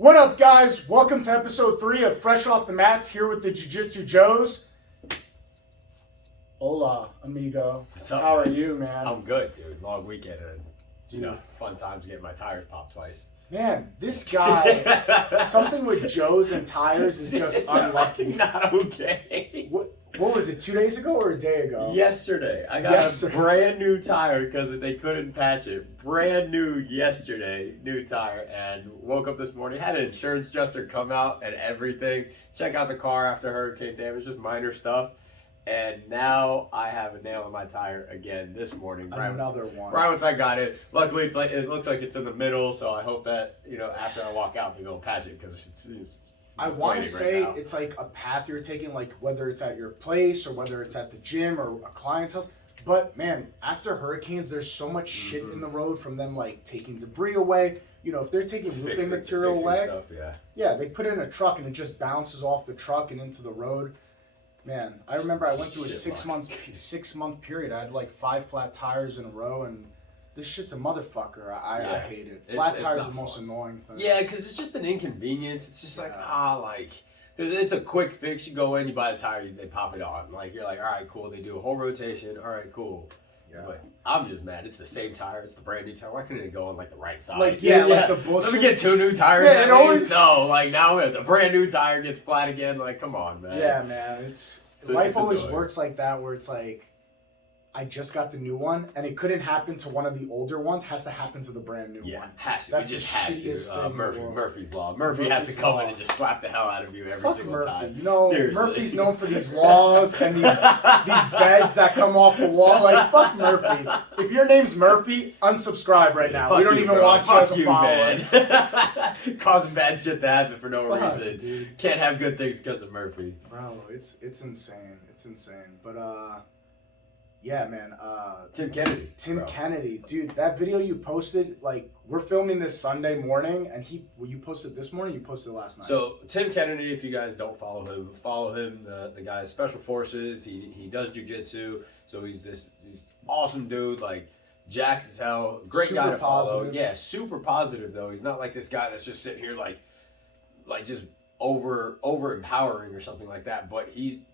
What up, guys? Welcome to episode 3 of Fresh Off the Mats, here with the Jiu Jitsu Joes. Hola, amigo. What's up? How are you, man? I'm good, dude. Long weekend and, fun times getting my tires popped twice. Man, this guy, something with Joes and tires is just unlucky. Not okay. What was it, 2 days ago or a day ago? Yesterday. I got a brand new tire because they couldn't patch it. Brand new yesterday, new tire. And woke up this morning, had an insurance adjuster come out and everything. Check out the car after hurricane damage, just minor stuff. And now I have a nail in my tire again this morning. Another one. Right once I got it. Luckily, it looks like it's in the middle, so I hope that, after I walk out, they're going to patch it because it's I want to say right it's like a path you're taking, like whether it's at your place or whether it's at the gym or a client's house. But man, after hurricanes, there's so much shit in the road from them like taking debris away. If they're taking roofing material away, stuff, they put it in a truck and it just bounces off the truck and into the road. Man, I remember I went through a 6 month period. I had like 5 flat tires in a row, and this shit's a motherfucker. I hate it. Flat tires are the most annoying thing. Yeah, because it's just an inconvenience. It's just because it's a quick fix. You go in, you buy the tire, they pop it on. Like, you're like, all right, cool. They do a whole rotation. All right, cool. Yeah. But I'm just mad. It's the same tire. It's the brand new tire. Why couldn't it go on like the right side? Like the bullshit. Let me get 2 new tires. Yeah, it always no. Like now the brand new tire gets flat again. Like, come on, man. Yeah, man. Life always works like that, where it's like, I just got the new one, and it couldn't happen to one of the older ones. Has to happen to the brand new one. Yeah, has to. That's it just has to. Murphy's Law. Murphy's has to come law. in and just slap the hell out of you every single time. Seriously. Murphy's known for these laws and these beds that come off the wall. Like, fuck Murphy. If your name's Murphy, unsubscribe right now. We don't even watch you as a follower. Man. Causing bad shit to happen for no reason. Dude. Can't have good things because of Murphy. Bro, it's insane. It's insane. But yeah, man. Tim Kennedy. Kennedy, dude. That video you posted, like, we're filming this Sunday morning, and you posted this morning. You posted last night. So Tim Kennedy, if you guys don't follow him. The guy's special forces. He does jiu-jitsu. So he's awesome dude, like jacked as hell. Great guy to follow. Yeah, super positive though. He's not like this guy that's just sitting here like just over empowering or something like that. But he's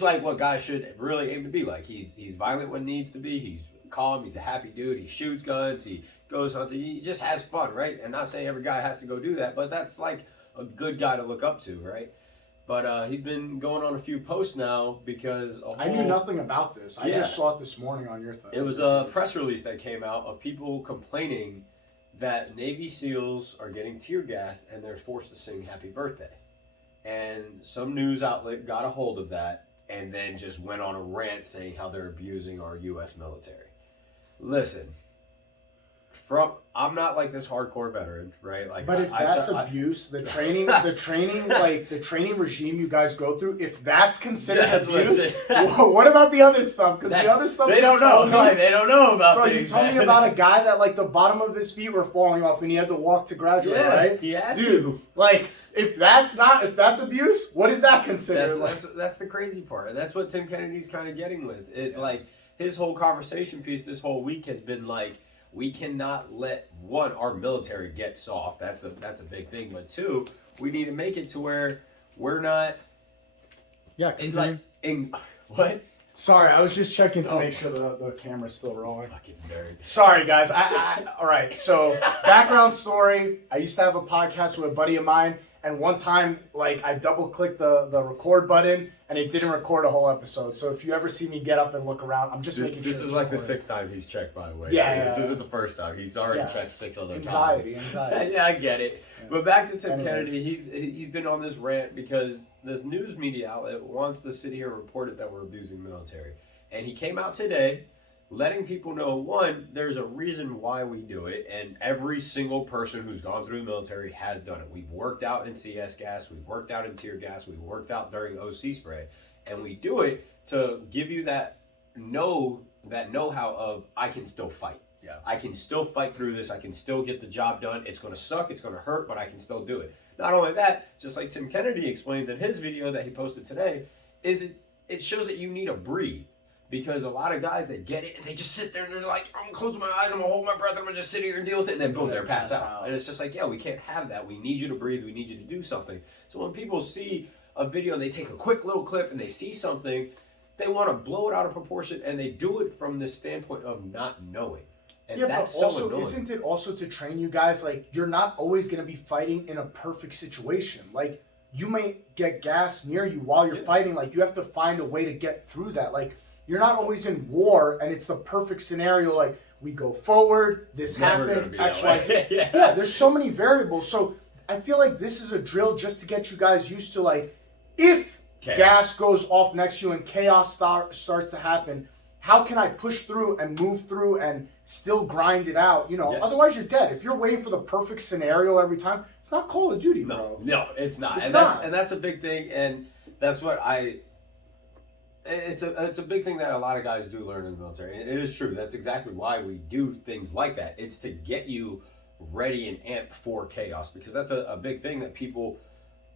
like what guys should really aim to be like. He's violent when needs to be. He's calm. He's a happy dude. He shoots guns. He goes hunting. He just has fun, right? And not saying every guy has to go do that, but that's like a good guy to look up to, right? But he's been going on a few posts now because I knew nothing about this. I just saw it this morning on your thing. It was a press release that came out of people complaining that Navy SEALs are getting tear gassed and they're forced to sing Happy Birthday. And some news outlet got a hold of that and then just went on a rant saying how they're abusing our U.S. military. Listen, I'm not like this hardcore veteran, right? Like, but if that's abuse, the training regime you guys go through, if that's considered abuse, what about the other stuff? Because the other stuff they don't know. They don't know about. Bro, you told me about a guy that like the bottom of his feet were falling off and he had to walk to graduate, right? He had to. Like, if that's abuse, what is that considered? That's the crazy part, and that's what Tim Kennedy's kind of getting with. Is like his whole conversation piece this whole week has been like, we cannot let our military get soft. That's a big thing. But 2, we need to make it to where we're not. Yeah. What? Sorry, I was just checking to make sure the camera's still rolling. Fucking nerd. Sorry, guys. All right. So, background story. I used to have a podcast with a buddy of mine, and one time, like, I double-clicked the record button, and it didn't record a whole episode. So if you ever see me get up and look around, I'm just making sure. This is like the 6th time he's checked, by the way. Yeah. This isn't the first time. He's already checked 6 other times. Anxiety. Yeah, I get it. Yeah. But back to Tim Kennedy, he's been on this rant because this news media outlet wants to sit here and report it that we're abusing military. And he came out today letting people know, 1, there's a reason why we do it, and every single person who's gone through the military has done it. We've worked out in CS gas, we've worked out in tear gas, we've worked out during OC spray, and we do it to give you that know-how of, I can still fight. Yeah. I can still fight through this, I can still get the job done. It's going to suck, it's going to hurt, but I can still do it. Not only that, just like Tim Kennedy explains in his video that he posted today, it shows that you need to breathe. Because a lot of guys, they get it and they just sit there and they're like, I'm gonna close my eyes, I'm gonna hold my breath, I'm gonna just sit here and deal with it, and then boom, they're passed out. And it's just like, yeah, we can't have that. We need you to breathe, we need you to do something. So when people see a video and they take a quick little clip and they see something, they want to blow it out of proportion, and they do it from the standpoint of not knowing. And yeah, that's but also, so annoying. isn't it also to train you guys, like, you're not always going to be fighting in a perfect situation. Like, you may get gas near you while you're fighting. Like, you have to find a way to get through that. Like, you're not always in war, and it's the perfect scenario. Like, we go forward, this happens, X, Y, Z. Yeah, there's so many variables. So I feel like this is a drill just to get you guys used to, like, if gas goes off next to you and chaos starts to happen, how can I push through and move through and still grind it out? You know, otherwise you're dead. If you're waiting for the perfect scenario every time, it's not Call of Duty, bro. No, it's not. It's and not. That's a big thing, and that's what it's a big thing that a lot of guys do learn in the military. And it is true. That's exactly why we do things like that. It's to get you ready and amped for chaos, because that's a big thing that people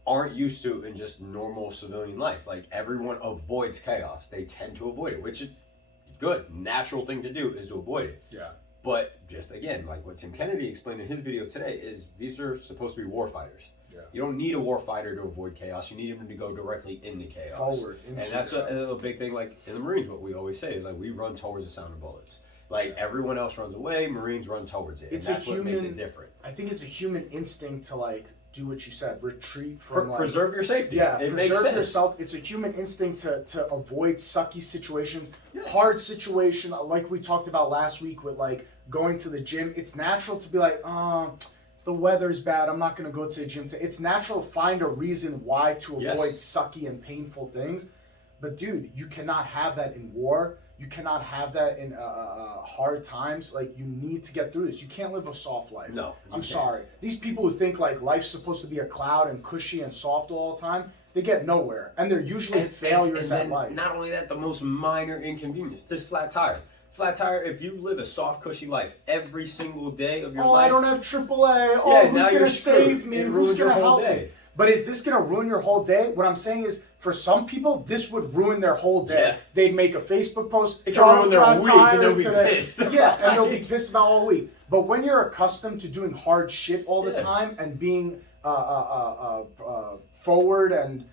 aren't used to in just normal civilian life. Like, everyone avoids chaos. They tend to avoid it, which is good. Natural thing to do is to avoid it. Yeah. But just again, like what Tim Kennedy explained in his video today, is these are supposed to be war fighters. Yeah. You don't need a war fighter to avoid chaos. You need him to go directly into chaos. Forward. And that's a big thing. Like in the Marines, what we always say is like, we run towards the sound of bullets. Like everyone else runs away, Marines run towards it. And that's what makes it different. I think it's a human instinct to, like, do what you said, retreat from, like, preserve your safety. Yeah, it preserve yourself. It's a human instinct to avoid sucky situations, hard situation, like we talked about last week with, like, going to the gym. It's natural to be like, the weather's bad, I'm not going to go to the gym. It's natural to find a reason why to avoid sucky and painful things. But dude, you cannot have that in war. You cannot have that in hard times. Like, you need to get through this. You can't live a soft life. No, I'm sorry. These people who think like life's supposed to be a cloud and cushy and soft all the time, they get nowhere, and they're usually failures at life. Not only that, the most minor inconvenience. This flat tire. Flat tire. If you live a soft, cushy life every single day of your life. I don't have AAA. Oh, who's gonna save me? Who's gonna help me? But is this going to ruin your whole day? What I'm saying is, for some people, this would ruin their whole day. Yeah. They'd make a Facebook post. It can ruin their week, and they'll be pissed. Yeah, and they'll be pissed about all week. But when you're accustomed to doing hard shit all the time and being forward and...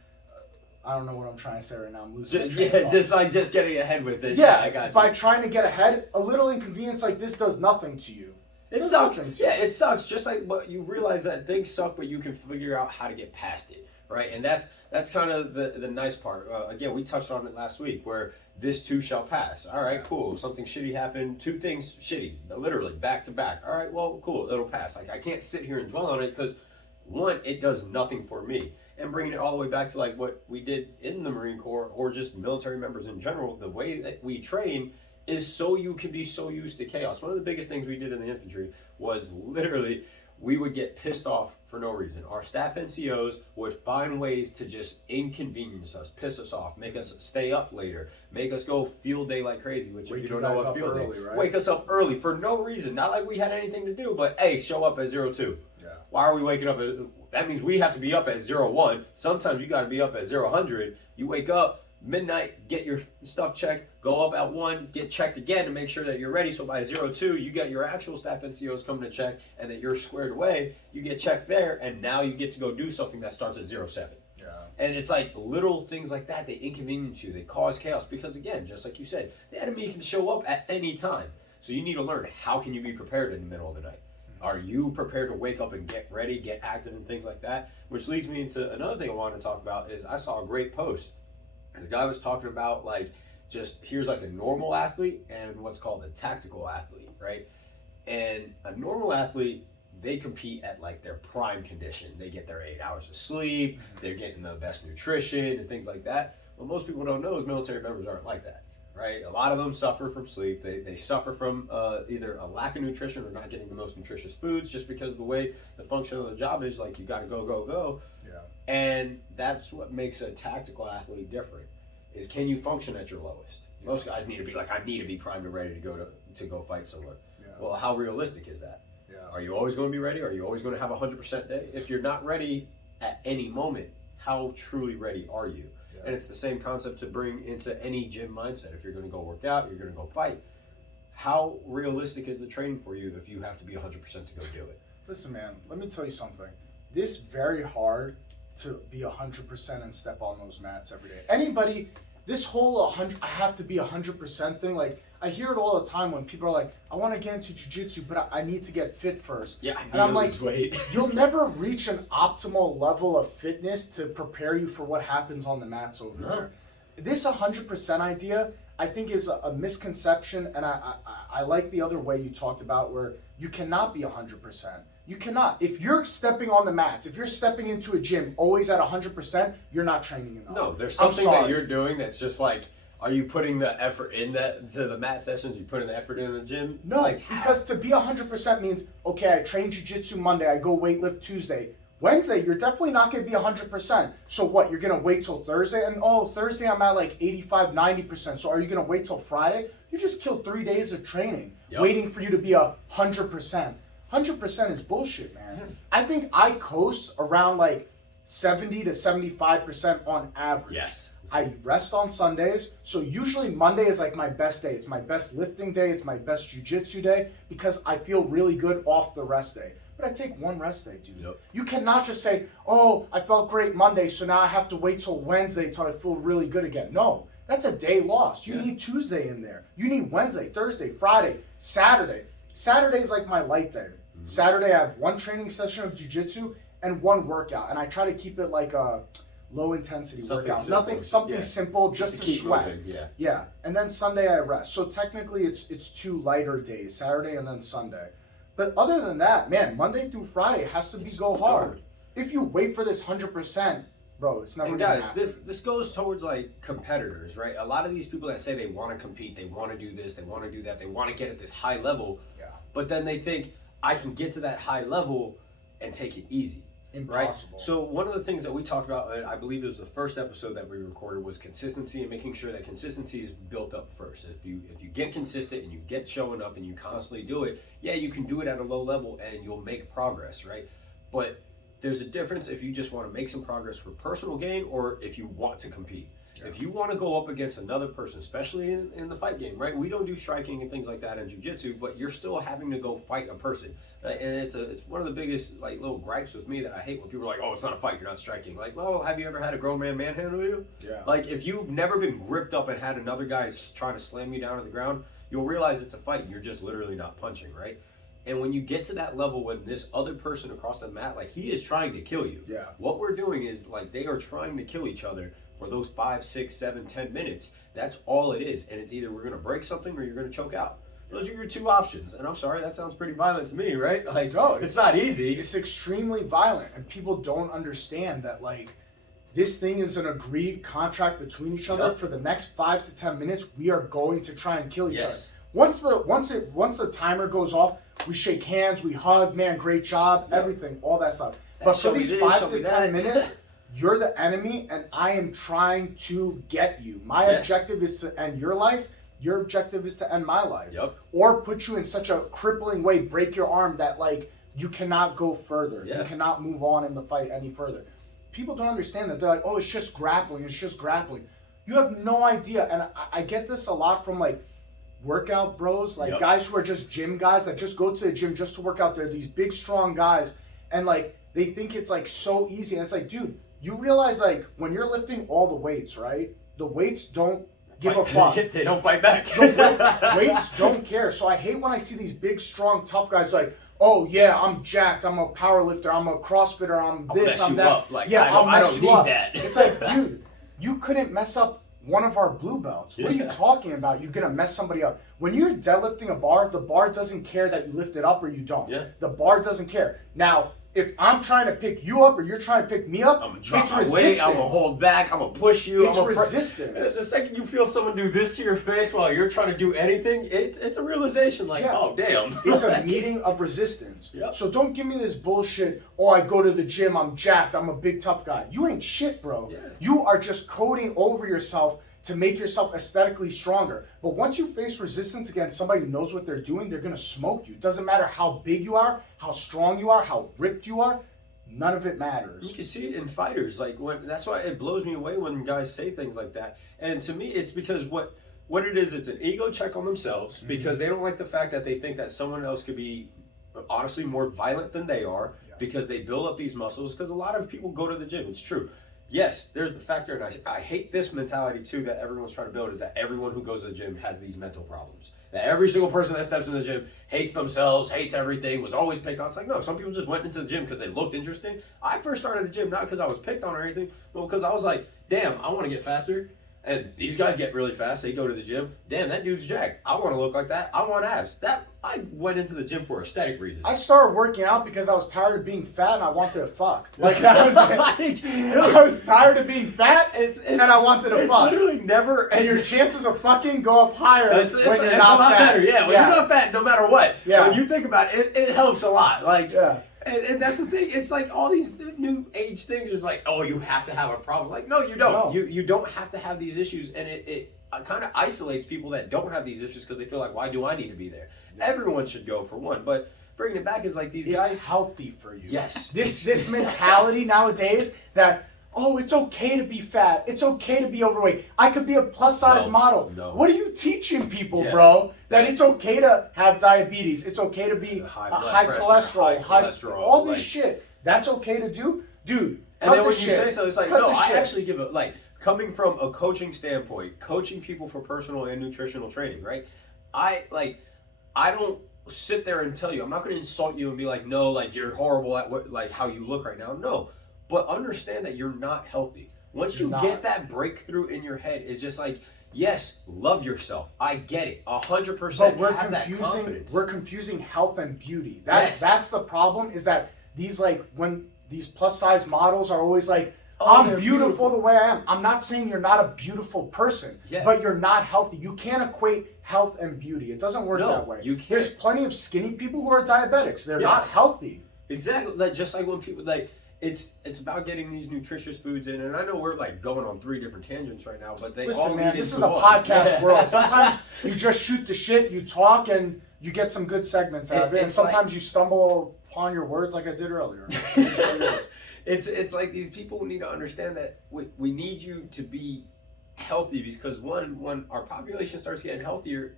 I don't know what I'm trying to say right now. I'm losing my train of thought. just getting ahead with it. Yeah, I got you. By trying to get ahead, a little inconvenience like this does nothing to you. It sucks. Yeah, it sucks. Just like, but you realize that things suck, but you can figure out how to get past it, right? And that's kind of the nice part. Again, we touched on it last week, where this too shall pass. All right, cool. Something shitty happened. Two things shitty, literally back to back. All right, well, cool. It'll pass. Like, I can't sit here and dwell on it because, one, it does nothing for me. And bringing it all the way back to like what we did in the Marine Corps or just military members in general, the way that we train is so you can be so used to chaos. One of the biggest things we did in the infantry was literally we would get pissed off for no reason. Our staff NCOs would find ways to just inconvenience us, piss us off, make us stay up later, make us go field day like crazy, which if you don't know what field day, right? Wake us up early for no reason. Not like we had anything to do, but hey, show up at 02. Yeah. Why are we waking up that means we have to be up at 01. Sometimes you got to be up at 000. You wake up midnight, get your stuff checked, go up at 1, get checked again to make sure that you're ready. So by 02, you get your actual staff NCOs coming to check, and that you're squared away. You get checked there, and now you get to go do something that starts at 07. Yeah. And it's like little things like that. They inconvenience you. They cause chaos because, again, just like you said, the enemy can show up at any time. So you need to learn, how can you be prepared in the middle of the night? Are you prepared to wake up and get ready, get active, and things like that? Which leads me into another thing I wanted to talk about. Is I saw a great post. This guy was talking about, like, just here's like a normal athlete and what's called a tactical athlete, right? And a normal athlete, they compete at like their prime condition. They get their 8 hours of sleep, they're getting the best nutrition and things like that. What most people don't know is military members aren't like that, right? A lot of them suffer from sleep. They suffer from either a lack of nutrition or not getting the most nutritious foods, just because of the way the function of the job is. Like, you got to go. Yeah. And that's what makes a tactical athlete different, is can you function at your lowest? Yeah. Most guys need to be like, I need to be primed and ready to go fight someone. Yeah. Well, how realistic is that? Yeah. Are you always going to be ready? Are you always going to have 100% day? If you're not ready at any moment, how truly ready are you? And it's the same concept to bring into any gym mindset. If you're going to go work out, you're going to go fight. How realistic is the training for you if you have to be 100% to go do it? Listen, man, let me tell you something. This very hard to be 100% and step on those mats every day. Anybody, this whole I have to be 100% thing, like, I hear it all the time when people are like, I want to get into jiu-jitsu, but I need to get fit first. Yeah, I need and I'm to like, lose weight. You'll never reach an optimal level of fitness to prepare you for what happens on the mats over there. This 100% idea, I think, is a misconception, and I like the other way you talked about where you cannot be 100%. You cannot. If you're stepping on the mats, if you're stepping into a gym always at 100%, you're not training enough. No, there's something that you're doing that's just like, are you putting the effort in that to the mat sessions? You putting the effort in the gym? No, like, because to be 100% means, okay, I train jiu-jitsu Monday, I go weightlift Tuesday. Wednesday, you're definitely not going to be 100%. So what, you're going to wait till Thursday? And Thursday I'm at like 85, 90%. So are you going to wait till Friday? You just killed 3 days of training, waiting for you to be 100%. 100% is bullshit, man. I think I coast around like 70 to 75% on average. Yes. I rest on Sundays, so usually Monday is like my best day. It's my best lifting day. It's my best jiu-jitsu day because I feel really good off the rest day. But I take one rest day, dude. Yep. You cannot just say, oh, I felt great Monday, so now I have to wait till Wednesday till I feel really good again. No, that's a day lost. You need Tuesday in there. You need Wednesday, Thursday, Friday, Saturday. Saturday is like my light day. Saturday I have one training session of jiu-jitsu and one workout, and I try to keep it like a low intensity workout. Something simple, just to sweat. Moving, yeah. And then Sunday I rest. So technically it's 2 lighter days, Saturday and then Sunday. But other than that, man, Monday through Friday has to be go hard. If you wait for this 100%, bro, it's never gonna happen. This goes towards like competitors, right? A lot of these people that say they want to compete, they want to do this, they want to do that, they want to get at this high level, but then they think I can get to that high level and take it easy. Impossible. Right? So one of the things that we talked about, and I believe it was the first episode that we recorded, was consistency and making sure that consistency is built up first. If you get consistent and you get showing up and you constantly do it, yeah, you can do it at a low level and you'll make progress, right? But there's a difference if you just want to make some progress for personal gain or if you want to compete. Yeah. If you want to go up against another person, especially in the fight game, right? We don't do striking and things like that in jiu-jitsu, but you're still having to go fight a person. And it's one of the biggest like little gripes with me that I hate when people are like, oh, it's not a fight, you're not striking. Like, well, have you ever had a grown man manhandle you? Yeah. Like, if you've never been gripped up and had another guy trying to slam you down to the ground, you'll realize it's a fight and you're just literally not punching, right? And when you get to that level when this other person across the mat, like, he is trying to kill you. Yeah. What we're doing is, like, they are trying to kill each other for those 5, 6, 7, 10 minutes. That's all it is. And it's either we're going to break something or you're going to choke out. Those are your two options. And I'm sorry, that sounds pretty violent to me, right? Like, no, it's not easy. It's extremely violent. And people don't understand that, like, this thing is an agreed contract between each other. For the next 5 to 10 minutes, we are going to try and kill each other. Once the timer goes off, we shake hands, we hug, man, great job, everything, all that stuff. But for these 5 to 10 minutes, you're the enemy, and I am trying to get you. My objective is to end your life. Your objective is to end my life. Or put you in such a crippling way, break your arm that, like, you cannot go further. You cannot move on in the fight any further. People don't understand that. They're like, oh, it's just grappling. It's just grappling. You have no idea. And I get this a lot from, like, workout bros, like guys who are just gym guys that just go to the gym just to work out. They're these big, strong guys. And, like, they think it's, like, so easy. And it's like, dude, you realize, like, when you're lifting all the weights, right? The weights don't give a fuck. They don't fight back. The weights don't care. So I hate when I see these big, strong, tough guys like, oh yeah, I'm jacked, I'm a power lifter, I'm a CrossFitter, I'm this, I'm that. Like, yeah, I don't need that. It's like, dude, you couldn't mess up one of our blue belts. What are you talking about? You're gonna mess somebody up. When you're deadlifting a bar, the bar doesn't care that you lift it up or you don't. The bar doesn't care. Now, if I'm trying to pick you up or you're trying to pick me up, I'm gonna drop my weight, I'm gonna hold back, I'm gonna push you. It's resistance. The second you feel someone do this to your face while you're trying to do anything, it's a realization like, oh, damn. It's a meeting of resistance. So don't give me this bullshit, oh, I go to the gym, I'm jacked, I'm a big tough guy. You ain't shit, bro. You are just coding over yourself to make yourself aesthetically stronger. But once you face resistance against somebody who knows what they're doing, they're gonna smoke you. It doesn't matter how big you are, how strong you are, how ripped you are. None of it matters. You can see it in fighters. Like that's why it blows me away when guys say things like that. And to me, it's because what it is, it's an ego check on themselves because they don't like the fact that they think that someone else could be honestly more violent than they are because they build up these muscles. Because a lot of people go to the gym. It's true. Yes, there's the factor, and I hate this mentality too that everyone's trying to build, is that everyone who goes to the gym has these mental problems. That every single person that steps in the gym hates themselves, hates everything, was always picked on. It's like, no, some people just went into the gym because they looked interesting. I first started the gym not because I was picked on or anything, but because I was like, damn, I want to get faster. And these guys get really fast. They go to the gym. Damn, that dude's jacked. I want to look like that. I want abs. I went into the gym for aesthetic reasons. I started working out because I was tired of being fat and I wanted to fuck. Like that was it. I was tired of being fat and I wanted to fuck. It's literally never. And your chances of fucking go up higher when you're not a lot fat. Better. Yeah, when you're not fat, no matter what. Yeah. When you think about it, it helps a lot. Like. Yeah. And that's the thing. It's like all these new age things. It's like, oh, you have to have a problem. Like, no, you don't. No. You don't have to have these issues. And it kind of isolates people that don't have these issues because they feel like, why do I need to be there? Everyone should go for one. But bringing it back is like these guys. It's healthy for you. Yes. This mentality nowadays that, oh, it's okay to be fat. It's okay to be overweight. I could be a plus size model. No. What are you teaching people, bro? That it's okay to have diabetes. It's okay to be high cholesterol, all this shit. That's okay to do, dude. And then when you say so, it's like, no, I actually give it like coming from a coaching standpoint, coaching people for personal and nutritional training, right? I don't sit there and tell you. I'm not going to insult you and be like, no, like you're horrible at what, like how you look right now. No, but understand that you're not healthy. Once you get that breakthrough in your head, it's just like. Yes, love yourself. I get it, 100%. But we're confusing health and beauty. That's the problem. Is that when these plus size models are always like, I'm beautiful the way I am. I'm not saying you're not a beautiful person, but you're not healthy. You can't equate health and beauty. It doesn't work that way. You can't. There's plenty of skinny people who are diabetics. They're not healthy. Exactly. Like just like when people like. It's about getting these nutritious foods in, and I know we're like going on 3 different tangents right now, but they all man, this is a podcast world. Sometimes you just shoot the shit, you talk, and you get some good segments out of it, and sometimes you stumble upon your words like I did earlier. It's like these people need to understand that we need you to be healthy because when our population starts getting healthier,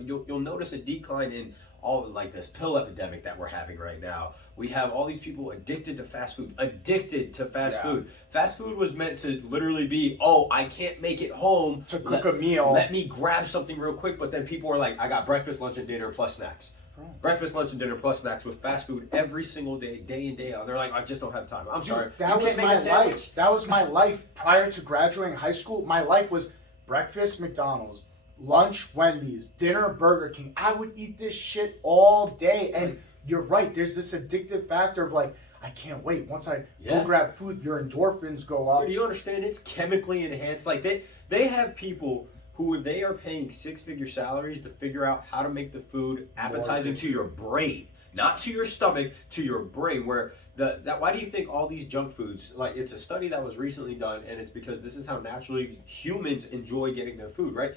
you'll notice a decline in all like this pill epidemic that we're having right now. We have all these people addicted to fast food. Food. Fast food was meant to literally be, oh, I can't make it home to cook a meal. Let me grab something real quick. But then people are like, I got breakfast, lunch, and dinner plus snacks. Breakfast, lunch, and dinner plus snacks with fast food every single day, day in, day out. They're like, I just don't have time. I'm sorry. That was my life. That was my life prior to graduating high school. My life was breakfast, McDonald's, lunch, Wendy's, dinner, Burger King. I would eat this shit all day. And you're right. There's this addictive factor of like, I can't wait. Once I go grab food, your endorphins go up. Do you understand? It's chemically enhanced. Like they have people who they are paying 6-figure salaries to figure out how to make the food appetizing to your brain, not to your stomach, to your brain. Where why do you think all these junk foods? Like it's a study that was recently done, and it's because this is how naturally humans enjoy getting their food. Right?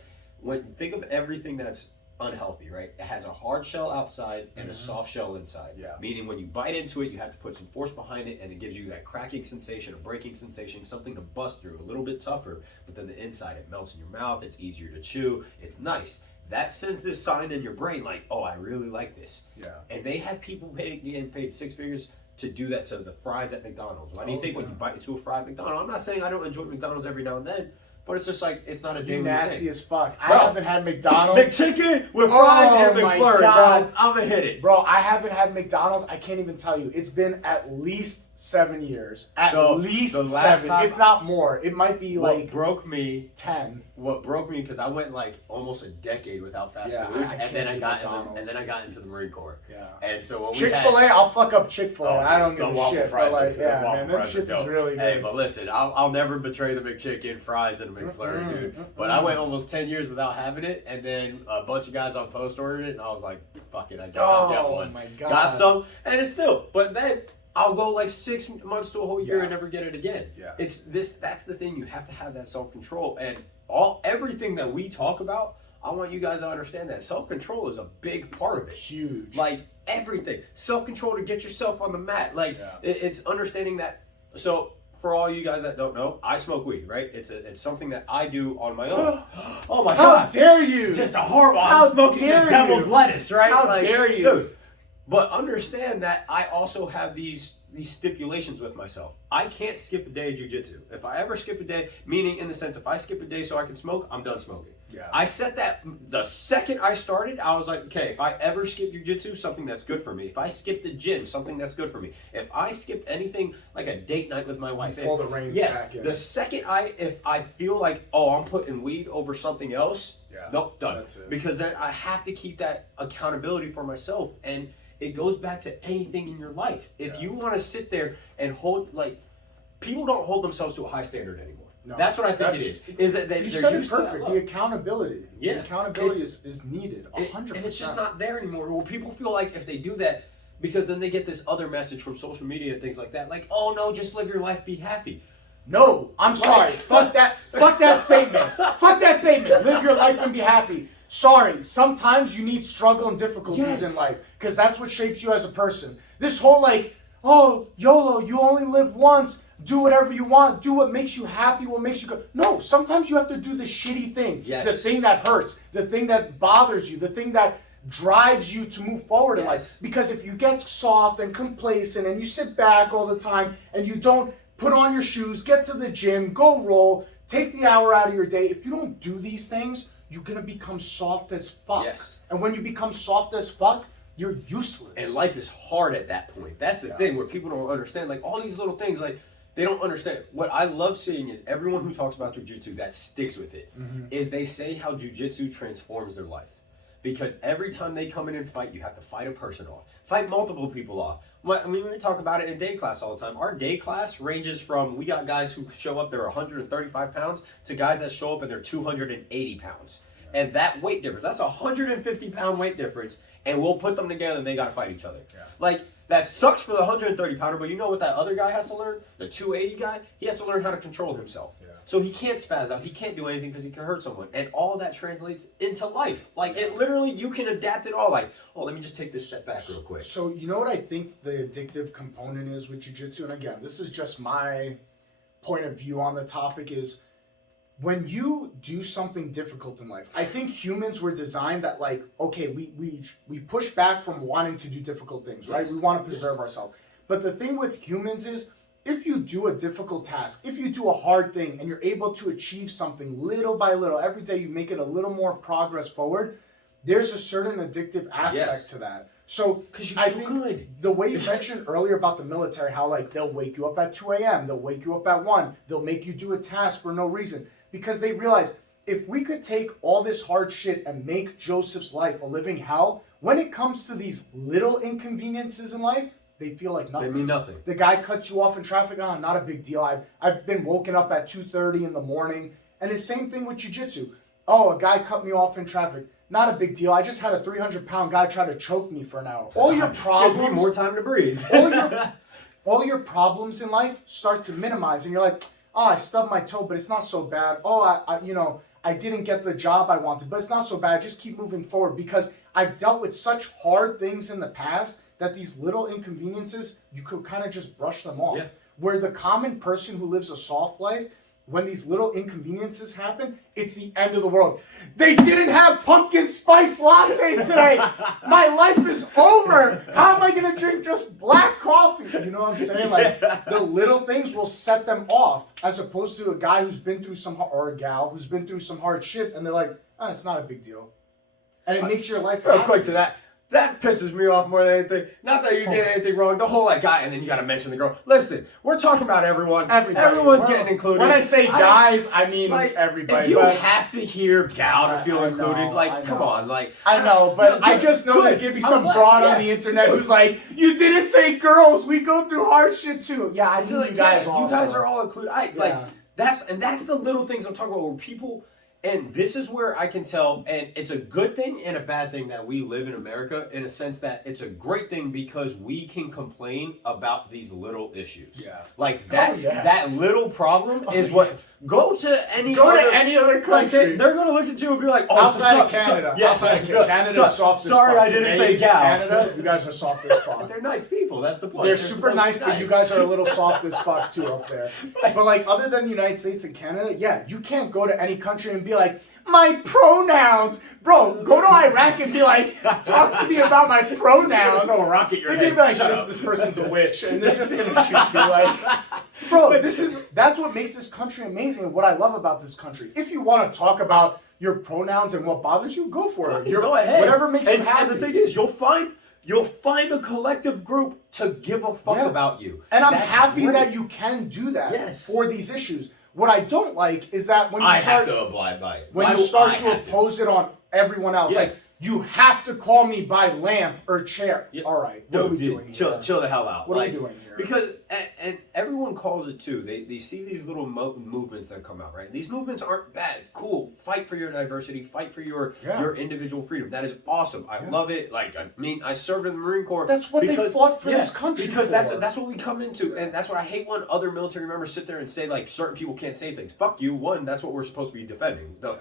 Think of everything that's unhealthy, right? It has a hard shell outside and a soft shell inside. Yeah. Meaning when you bite into it, you have to put some force behind it, and it gives you that cracking sensation, a breaking sensation, something to bust through, a little bit tougher. But then the inside, it melts in your mouth. It's easier to chew. It's nice. That sends this sign in your brain, like, oh, I really like this. Yeah. And they have people getting paid 6 figures to do that to the fries at McDonald's. Why do you think when you bite into a fried McDonald's? I'm not saying I don't enjoy McDonald's every now and then. But it's just like, it's not a daily nasty thing. As fuck. I haven't had McDonald's. McChicken with fries and McFlurry, bro. I'm going to hit it. Bro, I haven't had McDonald's. I can't even tell you. It's been at least 7 years. At least 7, if not more. It might be like broke me 10. What broke me, because I went like almost a decade without fast food, and then I got into the Marine Corps. Yeah. And so when Chick-fil-A, I'll fuck up Chick-fil-A. I don't give a shit. But like, man, them shits is really good. Hey, but listen, I'll never betray the McChicken, fries, and a McFlurry, dude. But I went almost 10 years without having it, and then a bunch of guys on post ordered it, and I was like, fuck it, I guess I'll get one. Oh my god. Got some, and it's still, but then I'll go like 6 months to a whole year and never get it again. Yeah. That's the thing. You have to have that self-control, and everything that we talk about, I want you guys to understand that self-control is a big part of it. Huge. Like everything. Self-control to get yourself on the mat. Like it's understanding that. So for all you guys that don't know, I smoke weed, right? It's something that I do on my own. Oh my God. How dare you? Just a horrible. I'm smoking the devil's lettuce, right? How dare you? Dude, but understand that I also have these stipulations with myself. I can't skip a day of jiu-jitsu. If I ever skip a day, meaning in the sense if I skip a day so I can smoke, I'm done smoking. Yeah. I set that the second I started, I was like, okay, if I ever skip jiu-jitsu, something that's good for me. If I skip the gym, something that's good for me. If I skip anything like a date night with my wife, pull the reins back in. The second if I feel like, oh, I'm putting weed over something else, nope, done. That's it. Because then I have to keep that accountability for myself. And it goes back to anything in your life. If you want to sit there and hold, like, people don't hold themselves to a high standard anymore. No, that's what I think it is. Is that you said it perfect. The accountability. Yeah. The accountability is needed. 100%. And it's just not there anymore. Well, people feel like if they do that, because then they get this other message from social media and things like that, like, oh no, just live your life, be happy. No, I'm sorry. Fuck that. Fuck that statement. Fuck that statement. Live your life and be happy. Sorry. Sometimes you need struggle and difficulties in life because that's what shapes you as a person. This whole like, oh, YOLO, you only live once. Do whatever you want. Do what makes you happy, what makes you go. No, sometimes you have to do the shitty thing. Yes. The thing that hurts. The thing that bothers you. The thing that drives you to move forward in life. Because if you get soft and complacent and you sit back all the time and you don't put on your shoes, get to the gym, go roll, take the hour out of your day. If you don't do these things, you're going to become soft as fuck. Yes. And when you become soft as fuck, you're useless. And life is hard at that point. That's the thing where people don't understand. Like all these little things, like they don't understand. What I love seeing is everyone who talks about jiu-jitsu that sticks with it is they say how jiu-jitsu transforms their life. Because every time they come in and fight, you have to fight a person off. Fight multiple people off. I mean, we talk about it in day class all the time. Our day class ranges from, we got guys who show up, they're 135 pounds, to guys that show up and they're 280 pounds. And that weight difference, that's a 150 pound weight difference, and we'll put them together and they got to fight each other. Yeah. Like, that sucks for the 130 pounder, but you know what that other guy has to learn? The 280 guy? He has to learn how to control himself. Yeah. So he can't spaz out. He can't do anything because he can hurt someone. And all that translates into life. Like, it literally, you can adapt it all. Like, oh, let me just take this step back real quick. So, you know what I think the addictive component is with jiu-jitsu? And again, this is just my point of view on the topic is, when you do something difficult in life, I think humans were designed that like, okay, we push back from wanting to do difficult things, right? We want to preserve ourselves. But the thing with humans is, if you do a difficult task, if you do a hard thing and you're able to achieve something little by little, every day you make it a little more progress forward, there's a certain addictive aspect to that. So, I think good. The way you mentioned earlier about the military, how like they'll wake you up at 2 a.m., they'll wake you up at 1, they'll make you do a task for no reason. Because they realize if we could take all this hard shit and make Joseph's life a living hell, when it comes to these little inconveniences in life, they feel like nothing. They mean nothing. The guy cuts you off in traffic, not a big deal. I've been woken up at 2:30 in the morning. And the same thing with jiu-jitsu. Oh, a guy cut me off in traffic. Not a big deal. I just had a 300-pound guy try to choke me for an hour. All your problems... Gives me more time to breathe. all your problems in life start to minimize. And you're like... Oh, I stubbed my toe, but it's not so bad. Oh, I didn't get the job I wanted, but it's not so bad. Just keep moving forward because I've dealt with such hard things in the past that these little inconveniences, you could kind of just brush them off. Yeah. Where the common person who lives a soft life, when these little inconveniences happen, it's the end of the world. They didn't have pumpkin spice latte today. My life is over. How am I going to drink just black coffee? You know what I'm saying? Like, the little things will set them off as opposed to a guy who's been through or a gal who's been through some hard shit and they're like, oh, it's not a big deal. And it makes your life real quick to that. That pisses me off more than anything. Not that you did anything wrong. The whole guy, and then you got to mention the girl. Listen, we're talking about everyone. Everybody. Everyone's getting included. When I say guys, I mean everybody. If you have to hear gal to feel included, come on, I know, but I just know there's gonna be some broad on the internet who's like, you didn't say girls. We go through hard shit too. Yeah, I see you guys also. You guys are all included. That's the little things I'm talking about where people. And this is where I can tell, and it's a good thing and a bad thing that we live in America in a sense that it's a great thing because we can complain about these little issues. Yeah. Like that little problem is what, Go to any other country. Like they're gonna look at you and be like, oh, outside of Canada. Yeah, outside of Canada. Canada's soft as fuck. Sorry, I didn't say gal. Canada, you guys are soft as fuck. They're nice people. That's the point. They're super nice, but you guys are a little soft as fuck too up there. But like other than the United States and Canada, yeah, you can't go to any country and be like, my pronouns. Bro, go to Iraq and be like, talk to me about my pronouns. Throw a rocket your They're head. gonna be Shut like, up. this person's a witch. And they're just gonna shoot you like, bro, that's what makes this country amazing and what I love about this country. If you want to talk about your pronouns and what bothers you, go for it. Go ahead. Whatever makes you happy. And the thing is, you'll find a collective group to give a fuck about you. And I'm happy that you can do that for these issues. What I don't like is that when you have to abide by it. When you start to oppose it on everyone else, like you have to call me by lamp or chair. Yeah. All right, what are we doing here? Chill the hell out. What are we doing here? Because and everyone calls it too. They see these little movements that come out, right? These movements aren't bad. Cool. Fight for your diversity. Fight for your individual freedom. That is awesome. I love it. Like I mean, I served in the Marine Corps. That's what they fought for this country. Because that's what we come into, and that's what I hate when other military members sit there and say like certain people can't say things. Fuck you. One, that's what we're supposed to be defending. The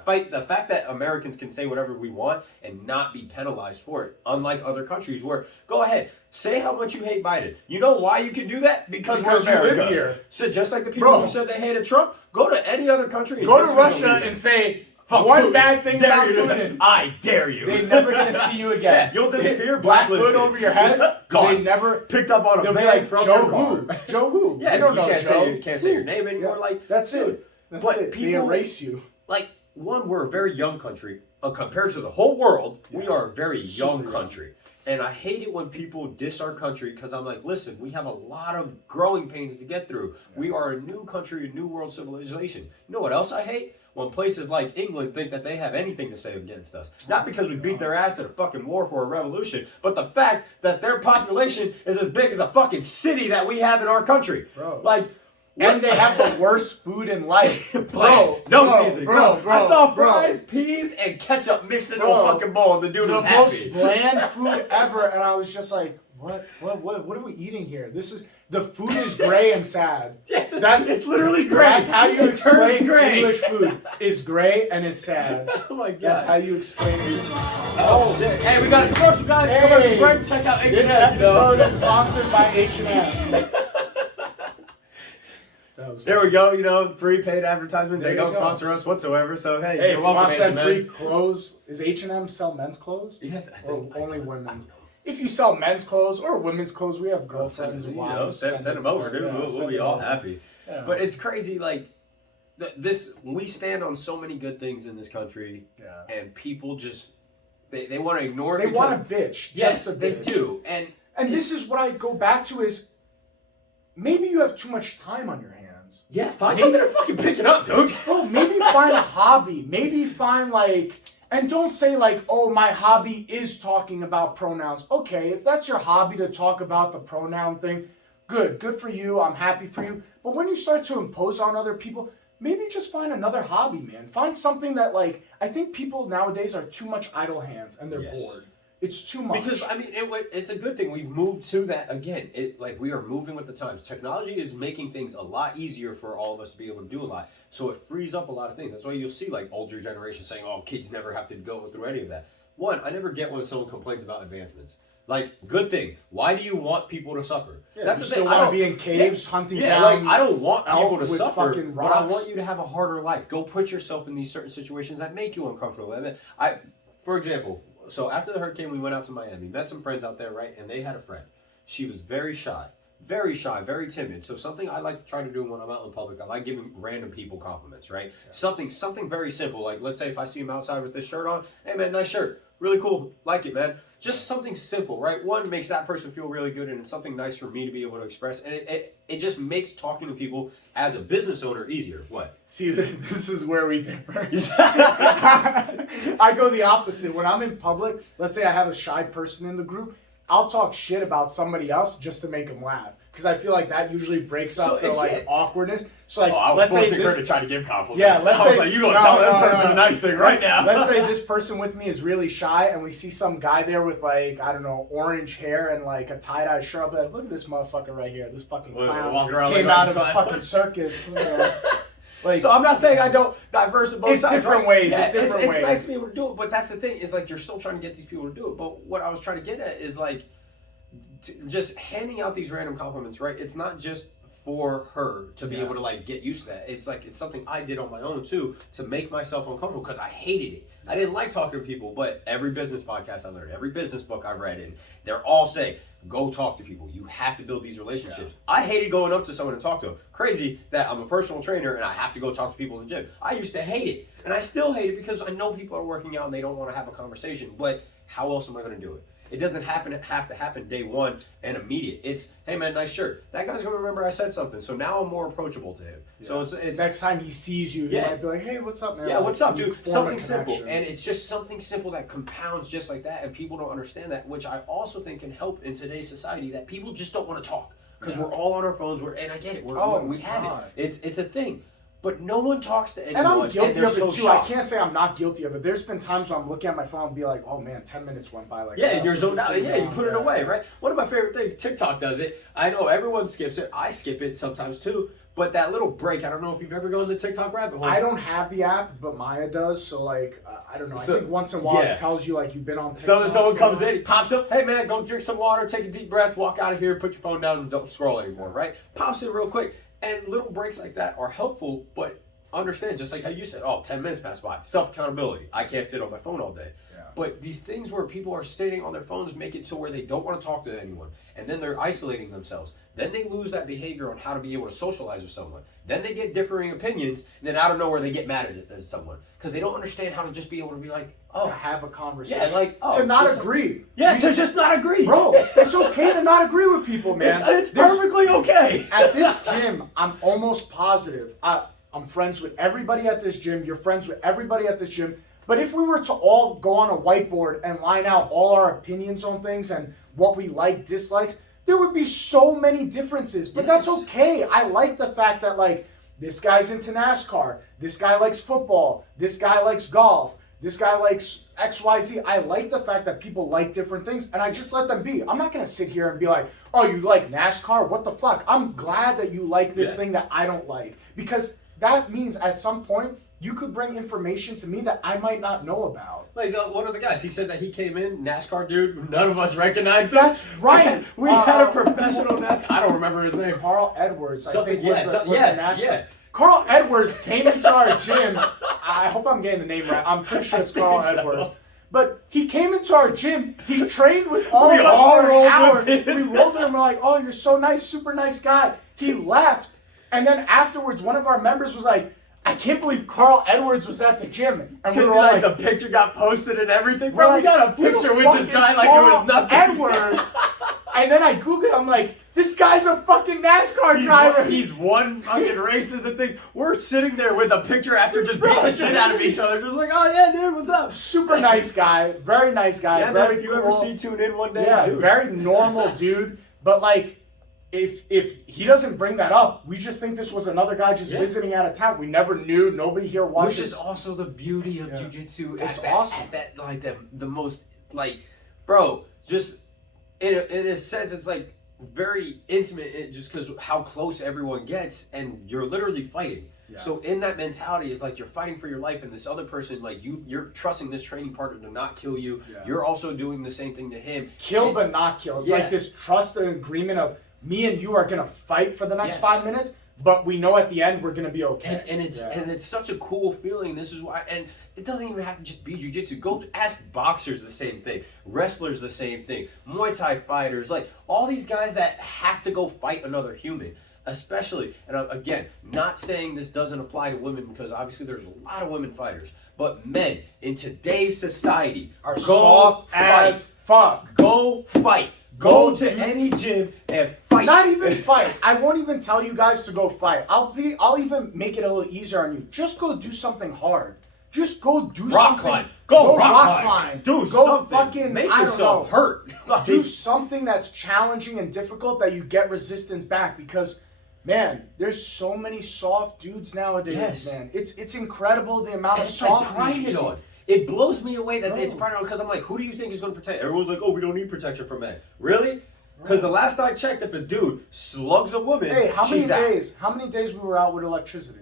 fact that Americans can say whatever we want and not be penalized for it, unlike other countries where go ahead. Say how much you hate Biden. You know why you can do that? Because we're America. You live here. So just like the people who said they hated Trump, go to any other country. And go to Russia and say one bad thing about Putin. I dare you. They're never gonna see you again. You'll disappear. Black hood over your head. Gone. They never picked up on a they'll bag be from Joe who? Joe who? Yeah, you don't know you can't say your name anymore. Yeah. Like that's it. That's it. They erase you. Like one, we're a very young country compared to the whole world. We are a very young country. And I hate it when people diss our country because I'm like, listen, we have a lot of growing pains to get through. Yeah. We are a new country, a new world civilization. You know what else I hate? When places like England think that they have anything to say against us. Not because we beat their ass at a fucking war for a revolution, but the fact that their population is as big as a fucking city that we have in our country. Bro. Like, and they have the worst food in life. Bro. Seasoning. Bro. I saw fries, peas, and ketchup mixed into a fucking bowl, and the dude was happy. The most bland food ever, and I was just like, what are we eating here? The food is gray and sad. It's literally gray. That's how you explain English food. Is gray and is sad. Oh my god. That's how you explain it. Oh shit. Hey, we got a commercial, guys. Hey, commercial break. Check out H&M. This episode is sponsored by H&M. There we go, free paid advertisement. They don't sponsor us whatsoever, so hey if you want to send free clothes, is H&M sell men's clothes? Yeah, or only women's? If you sell men's clothes or women's clothes, we have girlfriends and wives. Send them over, dude. We'll be all happy. Yeah. But it's crazy, like, we stand on so many good things in this country, and people just, they want to ignore it. They want to bitch. Yes, they do. And this is what I go back to is, maybe you have too much time on your hands. Yeah, find something to fucking pick it up, dude. Bro, maybe find a hobby. Maybe find and don't say oh, my hobby is talking about pronouns. Okay, if that's your hobby to talk about the pronoun thing, good for you. I'm happy for you. But when you start to impose on other people, maybe just find another hobby, man. Find something that I think people nowadays are too much idle hands and they're bored. It's too much. Because, I mean, it's a good thing. We've moved to that. Again, we are moving with the times. Technology is making things a lot easier for all of us to be able to do a lot. So it frees up a lot of things. That's why you'll see, older generations saying, oh, kids never have to go through any of that. One, I never get when someone complains about advancements. Good thing. Why do you want people to suffer? Yeah, that's the thing. I want to be in caves hunting down. I don't want people to suffer, but I want you to have a harder life. Go put yourself in these certain situations that make you uncomfortable. For example, so after the hurricane, we went out to Miami, met some friends out there, right? And they had a friend. She was very shy, very timid. So something I like to try to do when I'm out in public, I like giving random people compliments, right? Yeah. Something very simple. Let's say if I see him outside with this shirt on, hey man, nice shirt. Really cool. Like it, man. Just something simple, right? One, makes that person feel really good, and it's something nice for me to be able to express. And it just makes talking to people as a business owner easier. What? See, this is where we differ. I go the opposite. When I'm in public, let's say I have a shy person in the group, I'll talk shit about somebody else just to make them laugh. Because I feel like that usually breaks up the awkwardness. So I was forcing her to try to give compliments. Yeah, I was like, you gonna tell that person a nice thing right now. Let's say this person with me is really shy, and we see some guy there with orange hair and a tie-dye shirt. I'll be like, look at this motherfucker right here. This fucking clown came out of a fucking circus. Like, so I'm not saying I don't diverse in both sides. Different right? ways. Yeah, it's different ways. It's nice to be able to do it, but that's the thing. Is like you're still trying to get these people to do it. But what I was trying to get at is like just handing out these random compliments, right? It's not just for her to be able to like get used to that. It's like it's something I did on my own too to make myself uncomfortable because I hated it. I didn't like talking to people, but every business podcast I learned, every business book I've read, and they're all saying, go talk to people. You have to build these relationships. I hated going up to someone and talk to them. Crazy that I'm a personal trainer and I have to go talk to people in the gym. I used to hate it, and I still hate it because I know people are working out and they don't want to have a conversation, but how else am I going to do it? It doesn't have to happen day one and immediate. It's, hey man, nice shirt. That guy's gonna remember I said something, so now I'm more approachable to him. Yeah. So it's next time he sees you, he might be like, hey, what's up, man? Yeah, like, what's up, dude? Something simple, connection. and it's just something simple that compounds just like that, and people don't understand that, which I also think can help in today's society. That people just don't want to talk because we're all on our phones. And I get it. We have it. It's a thing. But no one talks to anyone. And I'm guilty of it so too. shocked. I can't say I'm not guilty of it. There's been times where I'm looking at my phone and be like, oh man, 10 minutes went by. Like, and you're zoned out. Yeah, you put it away, right? One of my favorite things, TikTok does it. I know everyone skips it. I skip it sometimes too. But that little break, I don't know if you've ever gone to the TikTok rabbit hole. I don't have the app, but Maya does. So like, I don't know. I think once in a while it tells you like you've been on TikTok. So someone comes in, pops up, hey man, go drink some water, take a deep breath, walk out of here, put your phone down, and don't scroll anymore, right? Pops in real quick. And little breaks like that are helpful, but understand, just like how you said, 10 minutes passed by. Self-accountability. I can't sit on my phone all day. Yeah. But these things where people are sitting on their phones make it to where they don't want to talk to anyone. And then they're isolating themselves. Then they lose that behavior on how to be able to socialize with someone. Then they get differing opinions. And then out of nowhere, they get mad at someone. Because they don't understand how to just be able to be like, to have a conversation. Yeah, like, to not agree. Yeah, to just not agree. Bro, it's okay to not agree with people, man. It's perfectly okay. At this gym, I'm almost positive. I'm friends with everybody at this gym. You're friends with everybody at this gym. But if we were to all go on a whiteboard and line out all our opinions on things and what we like, dislikes, there would be so many differences. But that's okay. I like the fact that, like, this guy's into NASCAR. This guy likes football. This guy likes golf. This guy likes XYZ. I like the fact that people like different things, and I just let them be. I'm not going to sit here and be like, oh, you like NASCAR? What the fuck? I'm glad that you like this thing that I don't like. Because that means at some point, you could bring information to me that I might not know about. Like one of the guys, he said that he came in, NASCAR dude, none of us recognized him. That's right. We had a professional NASCAR, I don't remember his name. Carl Edwards, I think was the NASCAR. Yeah. Carl Edwards came into our gym. I hope I'm getting the name right. I'm pretty sure it's Carl Edwards. But he came into our gym. He trained with all of us for an hour. We rolled with him. We're like, oh, you're so nice, super nice guy. He left. And then afterwards, one of our members was like, I can't believe Carl Edwards was at the gym. And we were all like, the picture got posted and everything. Bro, we got a picture with this guy like it was nothing. Edwards. And then I Googled it. I'm like, this guy's a fucking NASCAR driver. He's won fucking races and things. We're sitting there with a picture after just beating the shit out of each other. Just like, oh yeah, dude, what's up? Super nice guy. Very nice guy. Yeah, very if you cool. ever see Tune In one day, yeah, dude. Very normal dude. But like, if he doesn't bring that up, we just think this was another guy just visiting out of town. We never knew. Nobody here watches. Which is also the beauty of jiu-jitsu. It's awesome. That like the most like, bro, just in a sense, it's like very intimate. Just because how close everyone gets, and you're literally fighting. Yeah. So in that mentality, it's like you're fighting for your life, and this other person, like you're trusting this training partner to not kill you. Yeah. You're also doing the same thing to him. Kill but not kill. It's like this trust and agreement of, me and you are gonna fight for the next 5 minutes, but we know at the end we're gonna be okay. And it's such a cool feeling. This is why, and it doesn't even have to just be jiu-jitsu. Go ask boxers the same thing, wrestlers the same thing, Muay Thai fighters, like all these guys that have to go fight another human. Especially, and again, not saying this doesn't apply to women because obviously there's a lot of women fighters, but men in today's society are soft as fuck. Go fight. Go to any gym and fight. Not even fight. I won't even tell you guys to go fight. I'll even make it a little easier on you. Just go do something hard. Just go do something. Climb. Go rock climb. Do something. Fucking make yourself hurt. Do something that's challenging and difficult that you get resistance back because, man, there's so many soft dudes nowadays, man. It's incredible the amount of soft dudes. It blows me away that it's pride on because I'm like, who do you think is going to protect? Everyone's like, oh, we don't need protection from men. Really? Because the last I checked, if a dude slugs a woman, how many days we were out with electricity?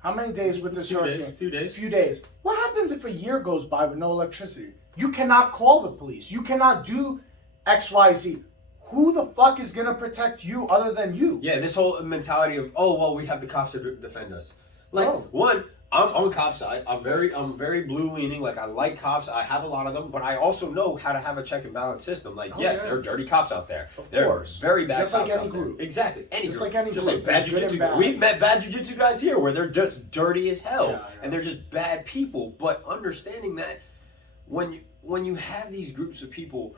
How many days with this hurricane? Few Few days. What happens if a year goes by with no electricity? You cannot call the police. You cannot do X, Y, Z. Who the fuck is gonna protect you other than you? Yeah, this whole mentality of, oh well, we have the cops to defend us. Like, one, I'm on the cop side. I'm very blue leaning. Like, I like cops. I have a lot of them, but I also know how to have a check and balance system. Like, yes, there are dirty cops out there. There are very bad cops like any out group. there. Exactly. Any just group. like any just group. like bad jiu-jitsu. We've met bad jiu-jitsu guys here where they're just dirty as hell, and they're just bad people. But understanding that when you have these groups of people,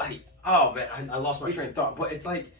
I lost my train of thought. But it's like,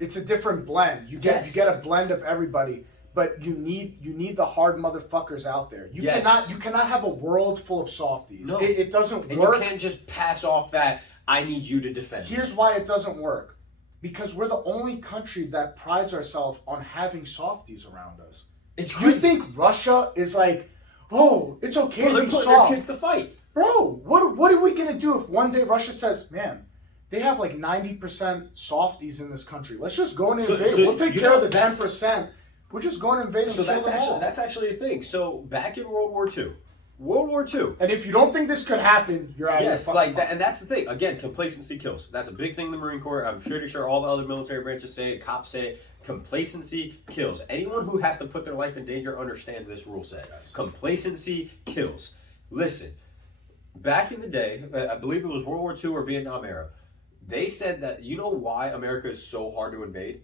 it's a different blend. You get a blend of everybody. But you need the hard motherfuckers out there. You cannot have a world full of softies. No. It doesn't and work. You can't just pass off that I need you to defend. Here's why it doesn't work. Because we're the only country that prides ourselves on having softies around us. It's crazy. You think Russia is like, oh, it's okay to be soft. They're putting their kids to fight. Bro, what are we gonna do if one day Russia says, man, they have like 90% softies in this country. Let's just go and invade. We'll take care of the 10%. We're just going to invade and kill them all. That's actually a thing. So back in World War II. And if you don't think this could happen, you're out of your fucking mind. And that's the thing. Again, complacency kills. That's a big thing in the Marine Corps. I'm pretty sure all the other military branches say it, cops say it. Complacency kills. Anyone who has to put their life in danger understands this rule set. Yes. Complacency kills. Listen, back in the day, I believe it was World War II or Vietnam era, they said that, you know why America is so hard to invade?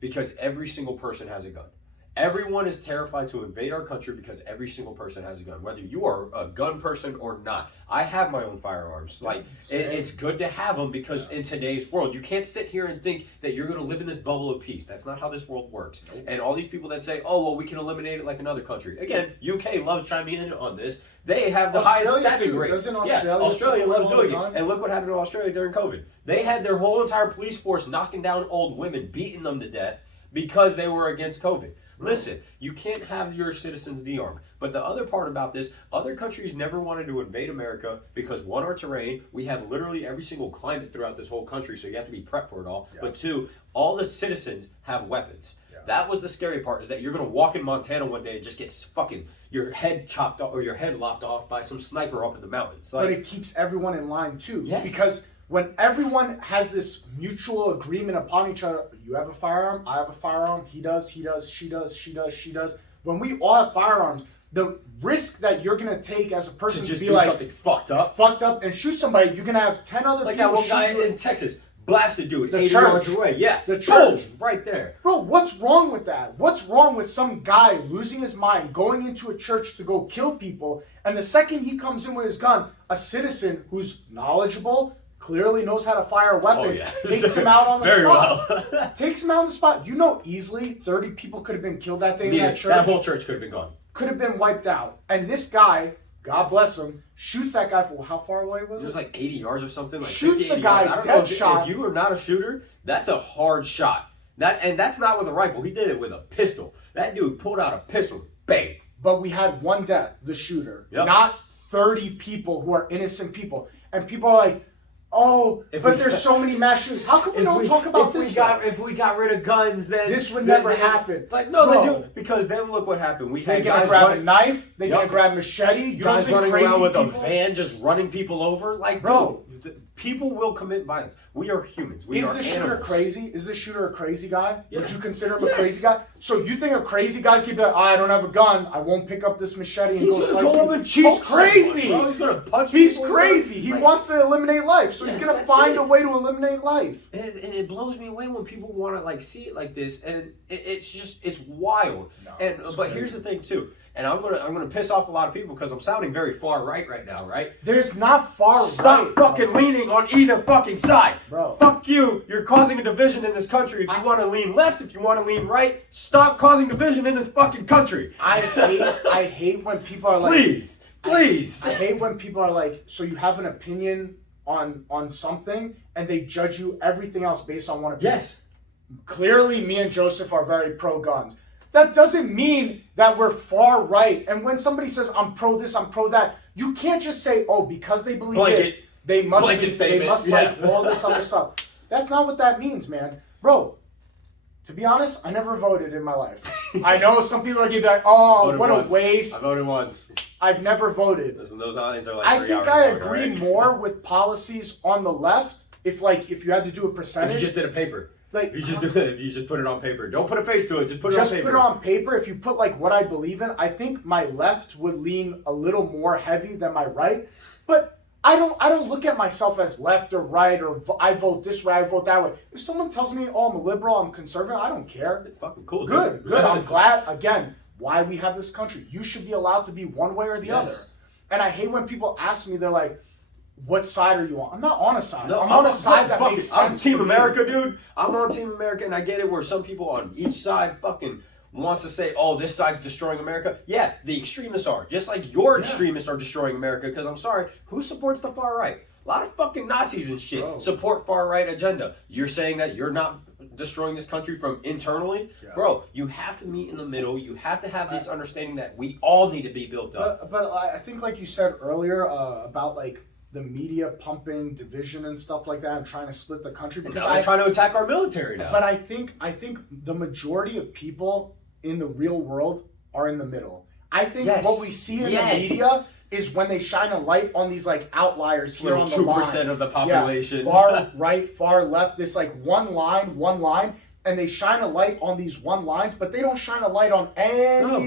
Because every single person has a gun. Everyone is terrified to invade our country because every single person has a gun, whether you are a gun person or not. I have my own firearms. Like, it's good to have them because in today's world, you can't sit here and think that you're going to live in this bubble of peace. That's not how this world works. Nope. And all these people that say, oh, well, we can eliminate it like another country. Again, UK loves chiming in on this. They have the highest stabbing rate. Doesn't Australia? Australia loves doing it. And look what happened to Australia during COVID. They had their whole entire police force knocking down old women, beating them to death because they were against COVID. Listen, you can't have your citizens de-armed. But the other part about this, other countries never wanted to invade America because, one, our terrain, we have literally every single climate throughout this whole country, so you have to be prepped for it all. Yeah. But two, all the citizens have weapons. Yeah. That was the scary part, is that you're going to walk in Montana one day and just get fucking your head chopped off or your head lopped off by some sniper up in the mountains. Like, but it keeps everyone in line too. Yes. Because when everyone has this mutual agreement upon each other, you have a firearm, I have a firearm, he does, she does. When we all have firearms, the risk that you're gonna take as a person to be do like something fucked up and shoot somebody, you're gonna have 10 other like people. Like that one guy in Texas blasted dude 80 church. yards away. Yeah, the church right there. Bro, what's wrong with that? What's wrong with some guy losing his mind, going into a church to go kill people, and the second he comes in with his gun, a citizen who's knowledgeable, clearly knows how to fire a weapon, takes him out on the spot. Well. Takes him out on the spot. You know, easily 30 people could have been killed that day in that church. That whole church could have been gone. Could have been wiped out. And this guy, God bless him, shoots that guy for how far away was it? It was like 80 yards or something. Like shoots 50, the guy, yards. dead shot. If you are not a shooter, that's a hard shot. And that's not with a rifle. He did it with a pistol. That dude pulled out a pistol. Bang. But we had one death, the shooter. Yep. Not 30 people who are innocent people. And people are like, oh, but there's so many mass shootings. How come we don't talk about this? If we got rid of guns, then this would never happen. Like, no, they do. Because then look what happened. We had guys grab a knife. They're gonna grab a machete. You guys don't think running around with people? A van just running people over. Like, bro, people will commit violence. We are humans. We are the shooter animals. crazy? Is the shooter a crazy guy? Yeah. Would you consider him a crazy guy? So you think a crazy guy's gonna be like, I don't have a gun. I won't pick up this machete and go up and He's crazy. Bro. He's gonna punch. He's crazy. He wants to eliminate life, so he's gonna find a way to eliminate life. And it blows me away when people want to like see it like this, and it's wild. No, but here's the thing too. And I'm gonna piss off a lot of people because I'm sounding very far right now, right? There's not far Stop right. fucking leaning on either fucking side. Bro. Fuck you. You're causing a division in this country. If you want to lean left, if you want to lean right, stop causing division in this fucking country. I hate when people are like, please. I hate when people are like, so you have an opinion on something and they judge you everything else based on one opinion. Yes. Clearly me and Joseph are very pro guns. That doesn't mean that we're far right. And when somebody says, I'm pro this, I'm pro that, you can't just say, oh, because they believe this, they must like all this other stuff. That's not what that means, man. Bro, to be honest, I never voted in my life. I know some people are gonna be like, oh, what a waste. I voted once. I've never voted. Listen, those lines are like I 3 think hours I long, agree right? more with policies on the left if you had to do a percentage. If you just did a paper. Like, if you just put it on paper. Don't put a face to it, just put it on paper. Just put it on paper. If you put like what I believe in, I think my left would lean a little more heavy than my right. But I don't look at myself as left or right or I vote this way, I vote that way. If someone tells me, oh, I'm a liberal, I'm conservative, I don't care. It's fucking cool. Good. I'm glad, again, why we have this country. You should be allowed to be one way or the other. And I hate when people ask me, they're like, what side are you on? I'm not on a side. No, I'm on a side that makes sense. I'm Team America, dude. I'm on Team America, and I get it where some people on each side fucking wants to say, oh, this side's destroying America. Yeah, the extremists are. Just like your extremists are destroying America, because I'm sorry, who supports the far right? A lot of fucking Nazis and shit support far right agenda. You're saying that you're not destroying this country from internally? Yeah. Bro, you have to meet in the middle. You have to have this understanding that we all need to be built up. But I think like you said earlier about like the media pumping division and stuff like that and trying to split the country. Because they're trying to attack our military now. But I think the majority of people in the real world are in the middle. I think what we see in the media is when they shine a light on these like outliers here on the line. 2% of the population. Yeah, far right, far left, this like one line, and they shine a light on these one lines, but they don't shine a light on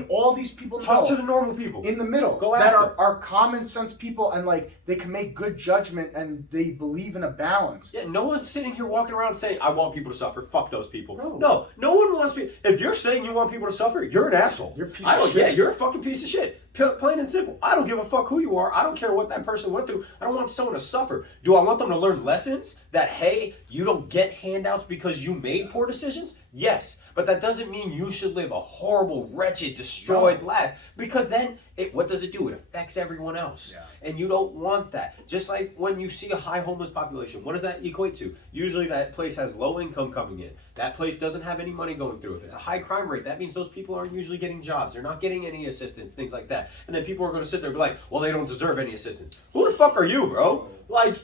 all these people. Talk to the normal people in the middle. Go ask them. Are common sense people, and like they can make good judgment, and they believe in a balance. Yeah, no one's sitting here walking around saying, I want people to suffer. Fuck those people. No one wants people. If you're saying you want people to suffer, you're an asshole. You're a piece of shit. Yeah, you're a fucking piece of shit. Plain and simple. I don't give a fuck who you are. I don't care what that person went through. I don't want someone to suffer. Do I want them to learn lessons that, hey, you don't get handouts because you made poor decisions? Yes, but that doesn't mean you should live a horrible, wretched, destroyed life, because then what does it do? It affects everyone else. Yeah. And you don't want that. Just like when you see a high homeless population, what does that equate to? Usually that place has low income coming in. That place doesn't have any money going through. If it's a high crime rate, that means those people aren't usually getting jobs. They're not getting any assistance, things like that. And then people are going to sit there and be like, well, they don't deserve any assistance. Who the fuck are you, bro? Like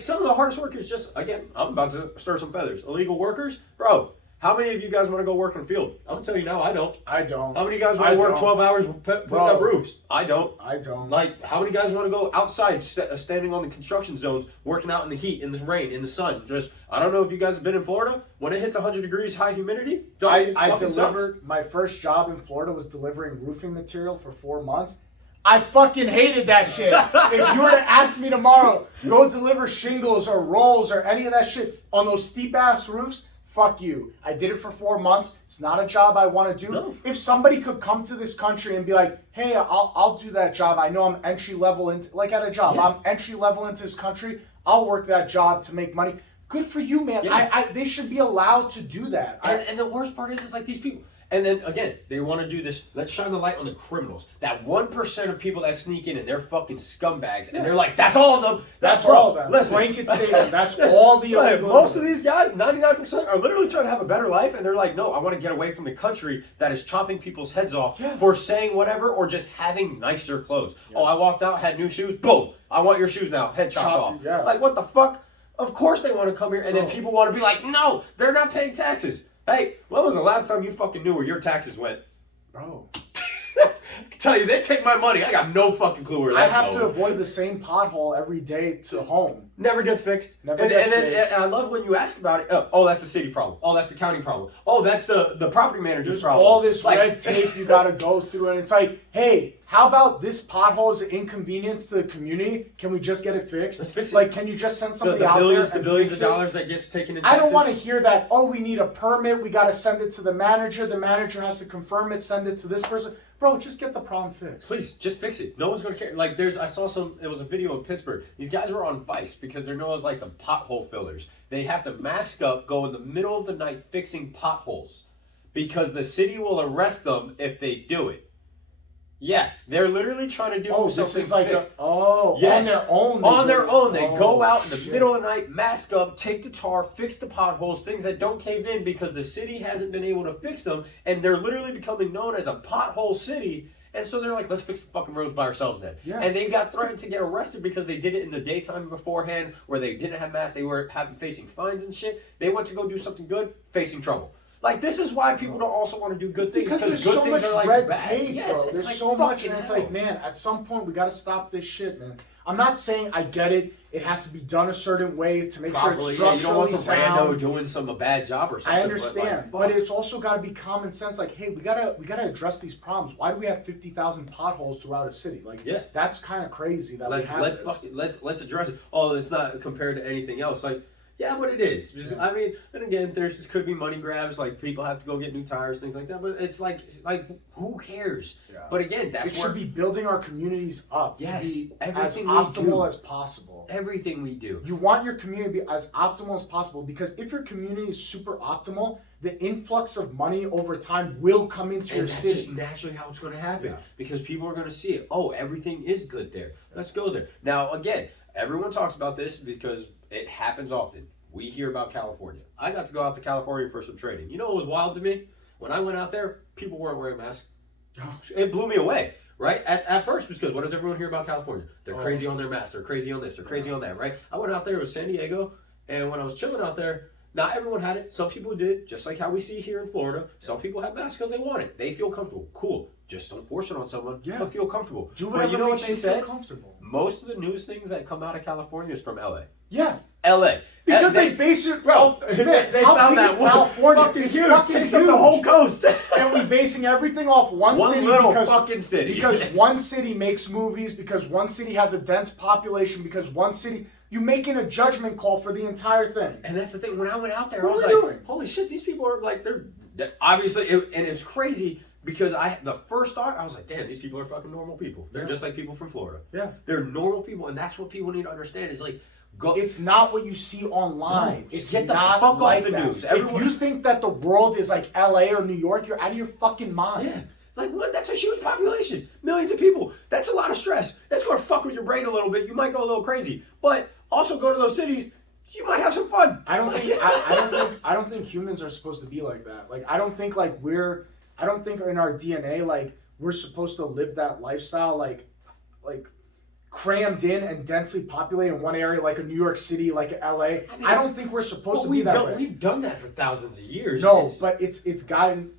some of the hardest workers, just, again, I'm about to stir some feathers. Illegal workers, bro. How many of you guys want to go work in the field? I'm going to tell you now, I don't. I don't. How many of you guys want to work 12 hours putting up roofs? I don't. I don't. Like, how many guys want to go outside standing on the construction zones, working out in the heat, in the rain, in the sun? Just, I don't know if you guys have been in Florida. When it hits 100 degrees high humidity, I delivered, my first job in Florida was delivering roofing material for 4 months. I fucking hated that shit. If you were to ask me tomorrow, go deliver shingles or rolls or any of that shit on those steep ass roofs, fuck you. I did it for 4 months. It's not a job I want to do. No. If somebody could come to this country and be like, hey, I'll do that job. I know I'm entry level into, like at a job. Yeah. I'm entry level into this country. I'll work that job to make money. Good for you, man. Yeah. They should be allowed to do that. And the worst part is, it's like these people. And then, again, they want to do this. Let's shine the light on the criminals. That 1% of people that sneak in and they're fucking scumbags. And they're like, that's all of them. That's all of them. Listen. Blanket statement. That's all the illegal. Most of these guys, 99%, are literally trying to have a better life. And they're like, no, I want to get away from the country that is chopping people's heads off for saying whatever or just having nicer clothes. Yeah. Oh, I walked out, had new shoes. Boom. I want your shoes now. Head chopped off. Yeah. Like, what the fuck? Of course they want to come here. And then people want to be like, no, they're not paying taxes. Hey, when was the last time you fucking knew where your taxes went? Bro. I can tell you, they take my money. I got no fucking clue where that's going. I have to avoid the same pothole every day to home. Never gets fixed. And I love when you ask about it. Oh, that's the city problem. Oh, that's the county problem. Oh, that's the property manager's problem. All this red tape you got to go through. And it's like, hey, how about this pothole is an inconvenience to the community? Can we just get it fixed? Let's fix it. Like, can you just send somebody out there and the billions fix of dollars that gets taken in taxes? I don't want to hear that, oh, we need a permit. We got to send it to the manager. The manager has to confirm it, send it to this person. Bro, just get the problem fixed. Please, just fix it. No one's going to care. Like, I saw it was a video in Pittsburgh. These guys were on Vice because they're known as like the pothole fillers. They have to mask up, go in the middle of the night fixing potholes because the city will arrest them if they do it. Yeah, they're literally trying to do something this is like fixed. On their own. On their own. They go out in the middle of the night, mask up, take the tar, fix the potholes, things that don't cave in because the city hasn't been able to fix them, and they're literally becoming known as a pothole city. And so they're like, let's fix the fucking roads by ourselves then. Yeah. And they got threatened to get arrested because they did it in the daytime beforehand where they didn't have masks. They were facing fines and shit. They went to go do something good, facing trouble. Like, this is why people don't also want to do good things. Because there's good so things much are like red bad. tape, yes, bro. it's There's like so much, and fucking it's hell. like, man, at some point we gotta stop this shit, man. I'm not saying I get it. It has to be done a certain way to make sure it's Properly, structurally you don't want some rando sound. doing a bad job or something. I understand, but but it's also got to be common sense. Like, hey, we gotta address these problems. Why do we have 50,000 potholes throughout a city? Like, yeah, that's kind of crazy that let's let's address it. Oh, it's not compared to anything else. Like, yeah, but it is. Just, I mean, and again, there could be money grabs. Like, people have to go get new tires, things like that. But it's like who cares? Yeah. But again, that's it should be building our communities up to be as optimal as possible. Everything we do. You want your community to be as optimal as possible, because if your community is super optimal, the influx of money over time will come into your city. That's just naturally how it's going to happen, Yeah. because people are going to see it. Oh, everything is good there. Let's go there. Now, again, everyone talks about this because it happens often. We hear about California. I got to go out to California for some training. You know what was wild to me? When I went out there, people weren't wearing masks. It blew me away, right? At first, because what does everyone hear about California? They're crazy on their masks. They're crazy on this. They're crazy on that, right? I went out there, it was San Diego, and when I was chilling out there, not everyone had it. Some people did, just like how we see here in Florida. Some people have masks because they want it. They feel comfortable. Cool. Just don't force it on someone. Yeah. But feel comfortable. Do whatever but you know makes what they you said? feel comfortable. Most of the news things that come out of California is from LA. Yeah. LA. Because they base it, bro. Man, they how found big that is California? fucking It's huge. fucking Takes huge. up the whole coast. And we basing everything off one city little because fucking city. Because one city makes movies, because one city has a dense population, because one city, you making a judgment call for the entire thing. And that's the thing. When I went out there, What I was are we like, doing? holy shit, these people are like, they're obviously, and it's crazy because the first thought, I was like, damn, these people are fucking normal people. They're just like people from Florida. Yeah. They're normal people, and that's what people need to understand is like, go. It's not what you see online. No, it's get the not fuck like off the that. news. If Everyone- you think that the world is like LA or New York, you're out of your fucking mind. Yeah. Like, what? That's a huge population. Millions of people. That's a lot of stress. That's going to fuck with your brain a little bit. You might go a little crazy. But also go to those cities. You might have some fun. I don't think I don't think humans are supposed to be like that. Like, I don't think I don't think in our DNA like we're supposed to live that lifestyle like crammed in and densely populated in one area like a New York City, like a LA. I don't think we're supposed to be that way. We've done that for thousands of years. No, but it's gotten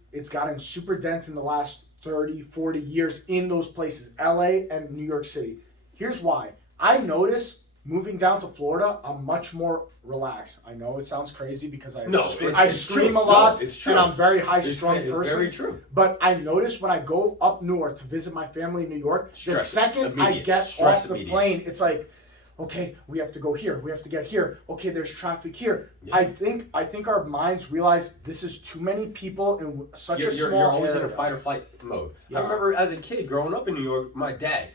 super dense in the last 30, 40 years in those places, LA and New York City. Here's why. I notice moving down to Florida, I'm much more relaxed. I know it sounds crazy because I scream a lot, it's true. and I'm a very high-strung person. It's very true. But I notice when I go up north to visit my family in New York, the second I get off the plane, it's like, okay, we have to go here. We have to get here. Okay, there's traffic here. Yeah. I think our minds realize this is too many people in such a small area. You're always in a fight or flight mode. Yeah. I remember as a kid growing up in New York, my dad,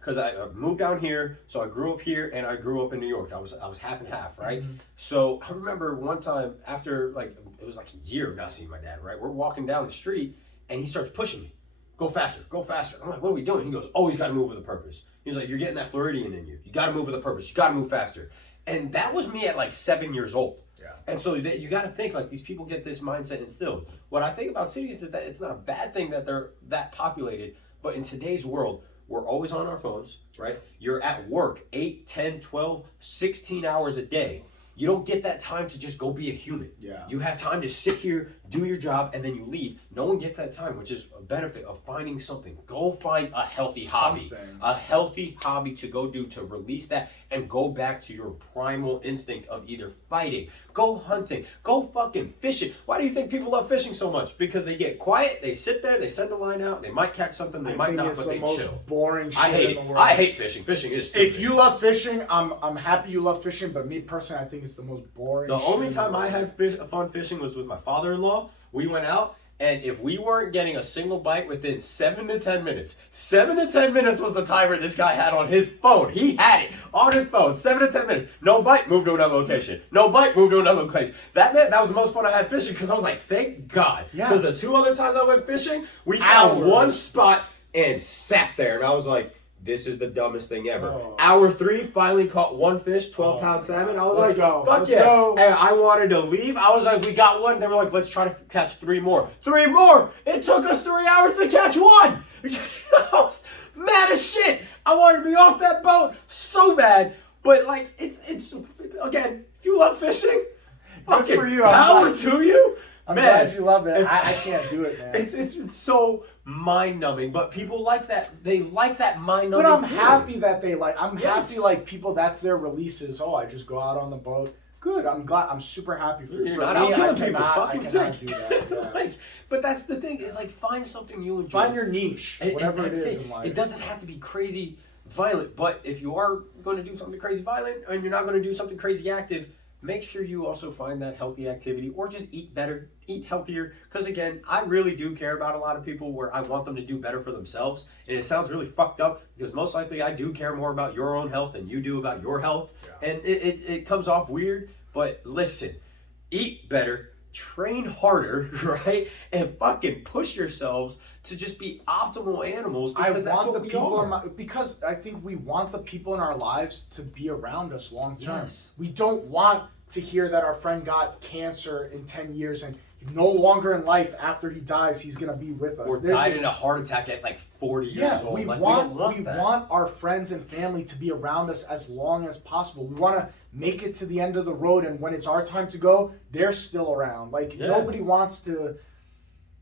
because I moved down here, so I grew up here and I grew up in New York. I was half and half, right? Mm-hmm. So I remember one time after it was like a year of not seeing my dad, right? We're walking down the street and he starts pushing me. Go faster, go faster. I'm like, what are we doing? He goes, always got to move with a purpose. He's like, you're getting that Floridian in you. You got to move with a purpose. You got to move faster. And that was me at like 7 years old. Yeah. And so you got to think like these people get this mindset instilled. What I think about cities is that it's not a bad thing that they're that populated, but in today's world, we're always on our phones, right? You're at work 8, 10, 12, 16 hours a day. You don't get that time to just go be a human. Yeah. You have time to sit here, do your job, and then you leave. No one gets that time, which is a benefit of finding something. Go find a healthy hobby. A healthy hobby to go do to release that and go back to your primal instinct of either fighting, go hunting, go fucking fishing. Why do you think people love fishing so much? Because they get quiet, they sit there, they send the line out, they might catch something, they might not, but they chill. It's the most boring shit in the world. I hate fishing. Fishing is stupid. If you love fishing, I'm happy you love fishing, but me personally, I think it's the most boring shit. The only time I had fun fishing was with my father-in-law. We went out, and if we weren't getting a single bite within 7 to 10 minutes, 7 to 10 minutes was the timer this guy had on his phone. He had it on his phone, 7 to 10 minutes. No bite, move to another location. No bite, move to another location. That was the most fun I had fishing because I was like, thank God. Because the 2 other times I went fishing, we found one spot and sat there, and I was like, this is the dumbest thing ever. Oh. Hour 3, finally caught one fish, 12-pound salmon. I was like, fuck yeah. And I wanted to leave. I was like, we got one. They were like, let's try to catch 3 more. 3 more! It took us 3 hours to catch one! I was mad as shit. I wanted to be off that boat so bad. But like, it's again, if you love fishing, fucking power to you. I'm glad you love it. I can't do it, man. It's so mind-numbing, but people like that. They like that mind-numbing. But I'm happy that they like. I'm happy like people. That's their releases. Oh, I just go out on the boat. Good. I'm glad. I'm super happy for you. Not out killing people. Fucking sick. Do that. Yeah. Like, but that's the thing. Is like find something you enjoy. Find your niche, whatever it is in life. It doesn't have to be crazy violent, but if you are going to do something crazy violent and you're not going to do something crazy active, make sure you also find that healthy activity, or just eat better, eat healthier. Because again, I really do care about a lot of people where I want them to do better for themselves. And it sounds really fucked up because most likely I do care more about your own health than you do about your health. Yeah. And it comes off weird, but listen, eat better, train harder, right? And fucking push yourselves to just be optimal animals, because that's what we are. Because I think we want the people in our lives to be around us long term. Yes. We don't want to hear that our friend got cancer in 10 years and no longer in life after he dies, he's going to be with us. Or died in a heart attack at like 40 years old. We want our friends and family to be around us as long as possible. We want to make it to the end of the road, and when it's our time to go, they're still around. Like, nobody wants to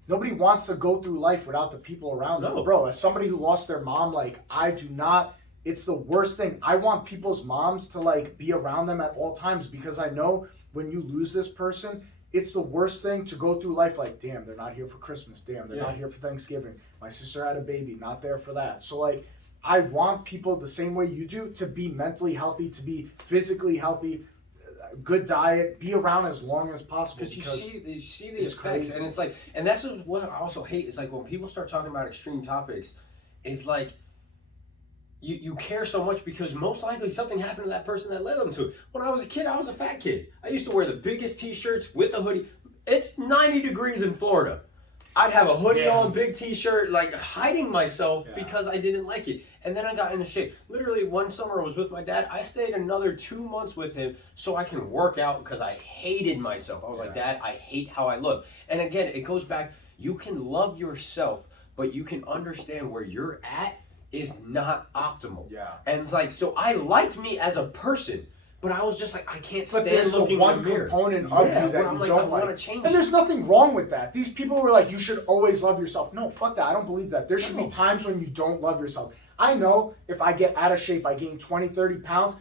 go through life without the people around them. Bro, as somebody who lost their mom, like, I do not, it's the worst thing. I want people's moms to, like, be around them at all times, because I know when you lose this person, it's the worst thing to go through life like, damn, they're not here for Christmas. Damn, they're not here for Thanksgiving. My sister had a baby, not there for that. So, like, I want people the same way you do to be mentally healthy, to be physically healthy, good diet, be around as long as possible. Because you see the effects, crazy. And it's like, and that's what I also hate is like when people start talking about extreme topics, is like you care so much because most likely something happened to that person that led them to it. When I was a kid, I was a fat kid. I used to wear the biggest t-shirts with a hoodie. It's 90 degrees in Florida. I'd have a hoodie on, big t-shirt, like hiding myself because I didn't like it. And then I got into shape. Literally, one summer I was with my dad. I stayed another 2 months with him so I can work out because I hated myself. I was like, Dad, I hate how I look. And again, it goes back, you can love yourself, but you can understand where you're at is not optimal. Yeah. And it's like, so I liked me as a person, but I was just like, I can't stand looking in the mirror. But there's the one component of you that you don't like. And there's nothing wrong with that. These people were like, you should always love yourself. No, fuck that. I don't believe that. There should be times when you don't love yourself. I know if I get out of shape, I gain 20, 30 pounds.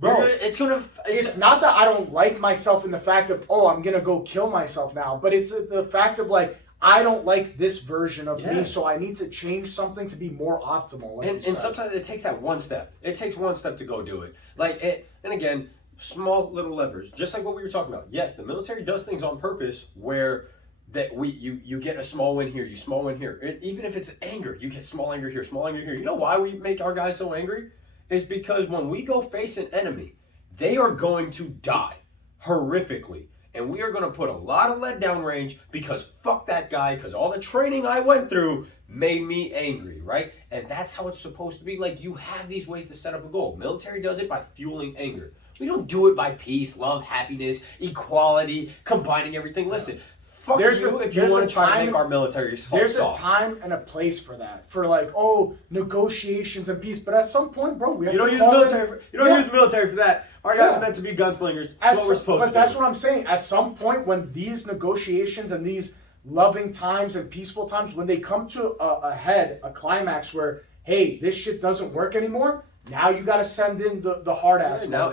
Bro, it's not that I don't like myself in the fact of, oh, I'm going to go kill myself now. But it's the fact of like, I don't like this version of me, so I need to change something to be more optimal. Like and sometimes it takes that one step. It takes one step to go do it. Like, and again, small little levers, just like what we were talking about. Yes, the military does things on purpose where that you get a small win here, you small win here. Even if it's anger, you get small anger here, small anger here. You know why we make our guys so angry? Is because when we go face an enemy, they are going to die horrifically. And we are going to put a lot of lead down range because fuck that guy, because all the training I went through made me angry, right? And that's how it's supposed to be. Like, you have these ways to set up a goal. Military does it by fueling anger. We don't do it by peace, love, happiness, equality, combining everything. Listen, fuck you if you want to try to make our military soft. There's a time and a place for that. For like, oh, negotiations and peace. But at some point, bro, we have to use military. You don't use military for that. Our guys are meant to be gunslingers. That's what we're supposed to do. But that's what I'm saying. At some point, when these negotiations and these loving times and peaceful times, when they come to a climax where, hey, this shit doesn't work anymore, now you got to send in the hard ass. Now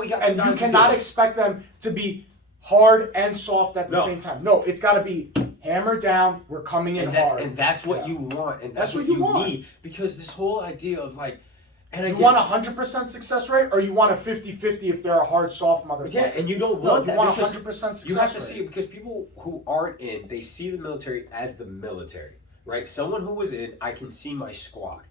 we got. And you cannot expect them to be hard and soft at the same time. No, it's got to be hammer down. We're coming in hard. And that's what you want. And that's what you need. Because this whole idea of like, and you want 100% success rate, or you want a 50-50 if they're a hard, soft motherfucker? Yeah, and you don't want that. You want 100% success rate. You have to see it because people who aren't in, they see the military as the military, right? Someone who was in, I can see my squad.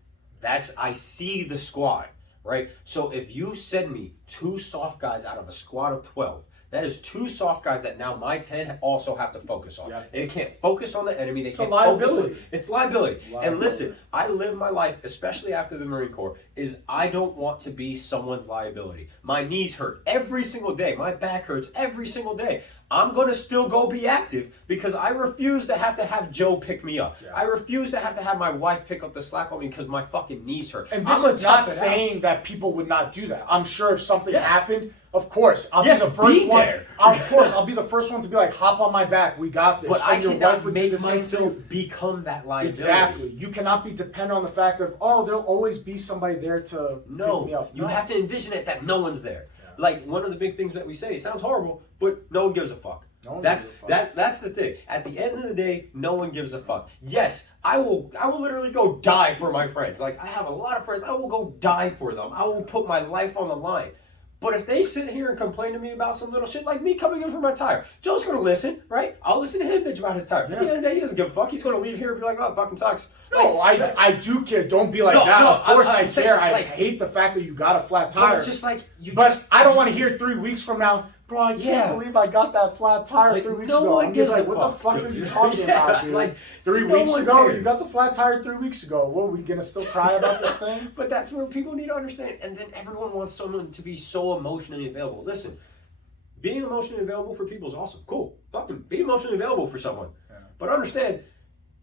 I see the squad, right? So if you send me 2 soft guys out of a squad of 12, that is 2 soft guys that now my 10 also have to focus on. Yep. They can't focus on the enemy. It's liability. It's liability. And listen, I live my life, especially after the Marine Corps, is I don't want to be someone's liability. My knees hurt every single day. My back hurts every single day. I'm going to still go be active because I refuse to have Joe pick me up. Yeah. I refuse to have my wife pick up the slack on me because my fucking knees hurt. And this is not saying that people would not do that. I'm sure if something happened, Of course, I'll Yes, be the first be one. there. Of course, I'll be the first one to be like, hop on my back. We got this. But I And your cannot wife would do make the same myself thing. become that liability. Exactly. You cannot be dependent on the fact of, oh, there'll always be somebody there to pick me up. You have to envision it that no one's there. Yeah. Like one of the big things that we say, it sounds horrible, but no one gives a fuck. No one That's gives a fuck. that's the thing. At the end of the day, no one gives a fuck. Yes, I will literally go die for my friends. Like I have a lot of friends. I will go die for them. I will put my life on the line. But if they sit here and complain to me about some little shit, like me coming in for my tire, Joe's gonna listen, right? I'll listen to him bitch about his tire. Yeah. At the end of the day, he doesn't give a fuck. He's gonna leave here and be like, oh, it fucking sucks. No, I do care. Don't be like No, that. no, Of course I'm I saying, care. I like- hate the fact that you got a flat But tire. it's just like But I don't want to hear 3 weeks from now, bro, I can't believe I got that flat tire Like, 3 weeks no ago. one I'm gonna be gives like, a what the fuck, fuck are dude. you talking Yeah, about, dude? like, 3 no weeks one ago, cares. you got the flat tire 3 weeks ago. What, are we gonna still cry about this thing? But that's where people need to understand. And then everyone wants someone to be so emotionally available. Listen, being emotionally available for people is awesome. Cool. Fucking be emotionally available for someone. Yeah. But understand,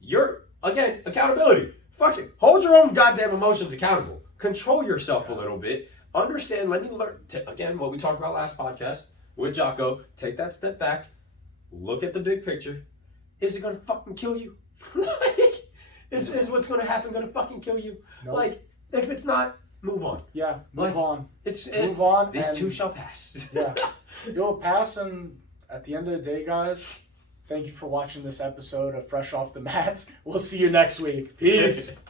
you're, again, accountability. Fucking hold your own goddamn emotions accountable. Control yourself a little bit. Understand, let me learn, again, what we talked about last podcast with Jocko, take that step back, look at the big picture. Is it going to fucking kill you? Like, is what's going to happen going to fucking kill you? Nope. Like, if it's not, move on. Yeah, move Like, on. Move Move on. This and- too shall pass. Yeah. It'll pass, and at the end of the day, guys, thank you for watching this episode of Fresh Off the Mats. We'll see you next week. Peace.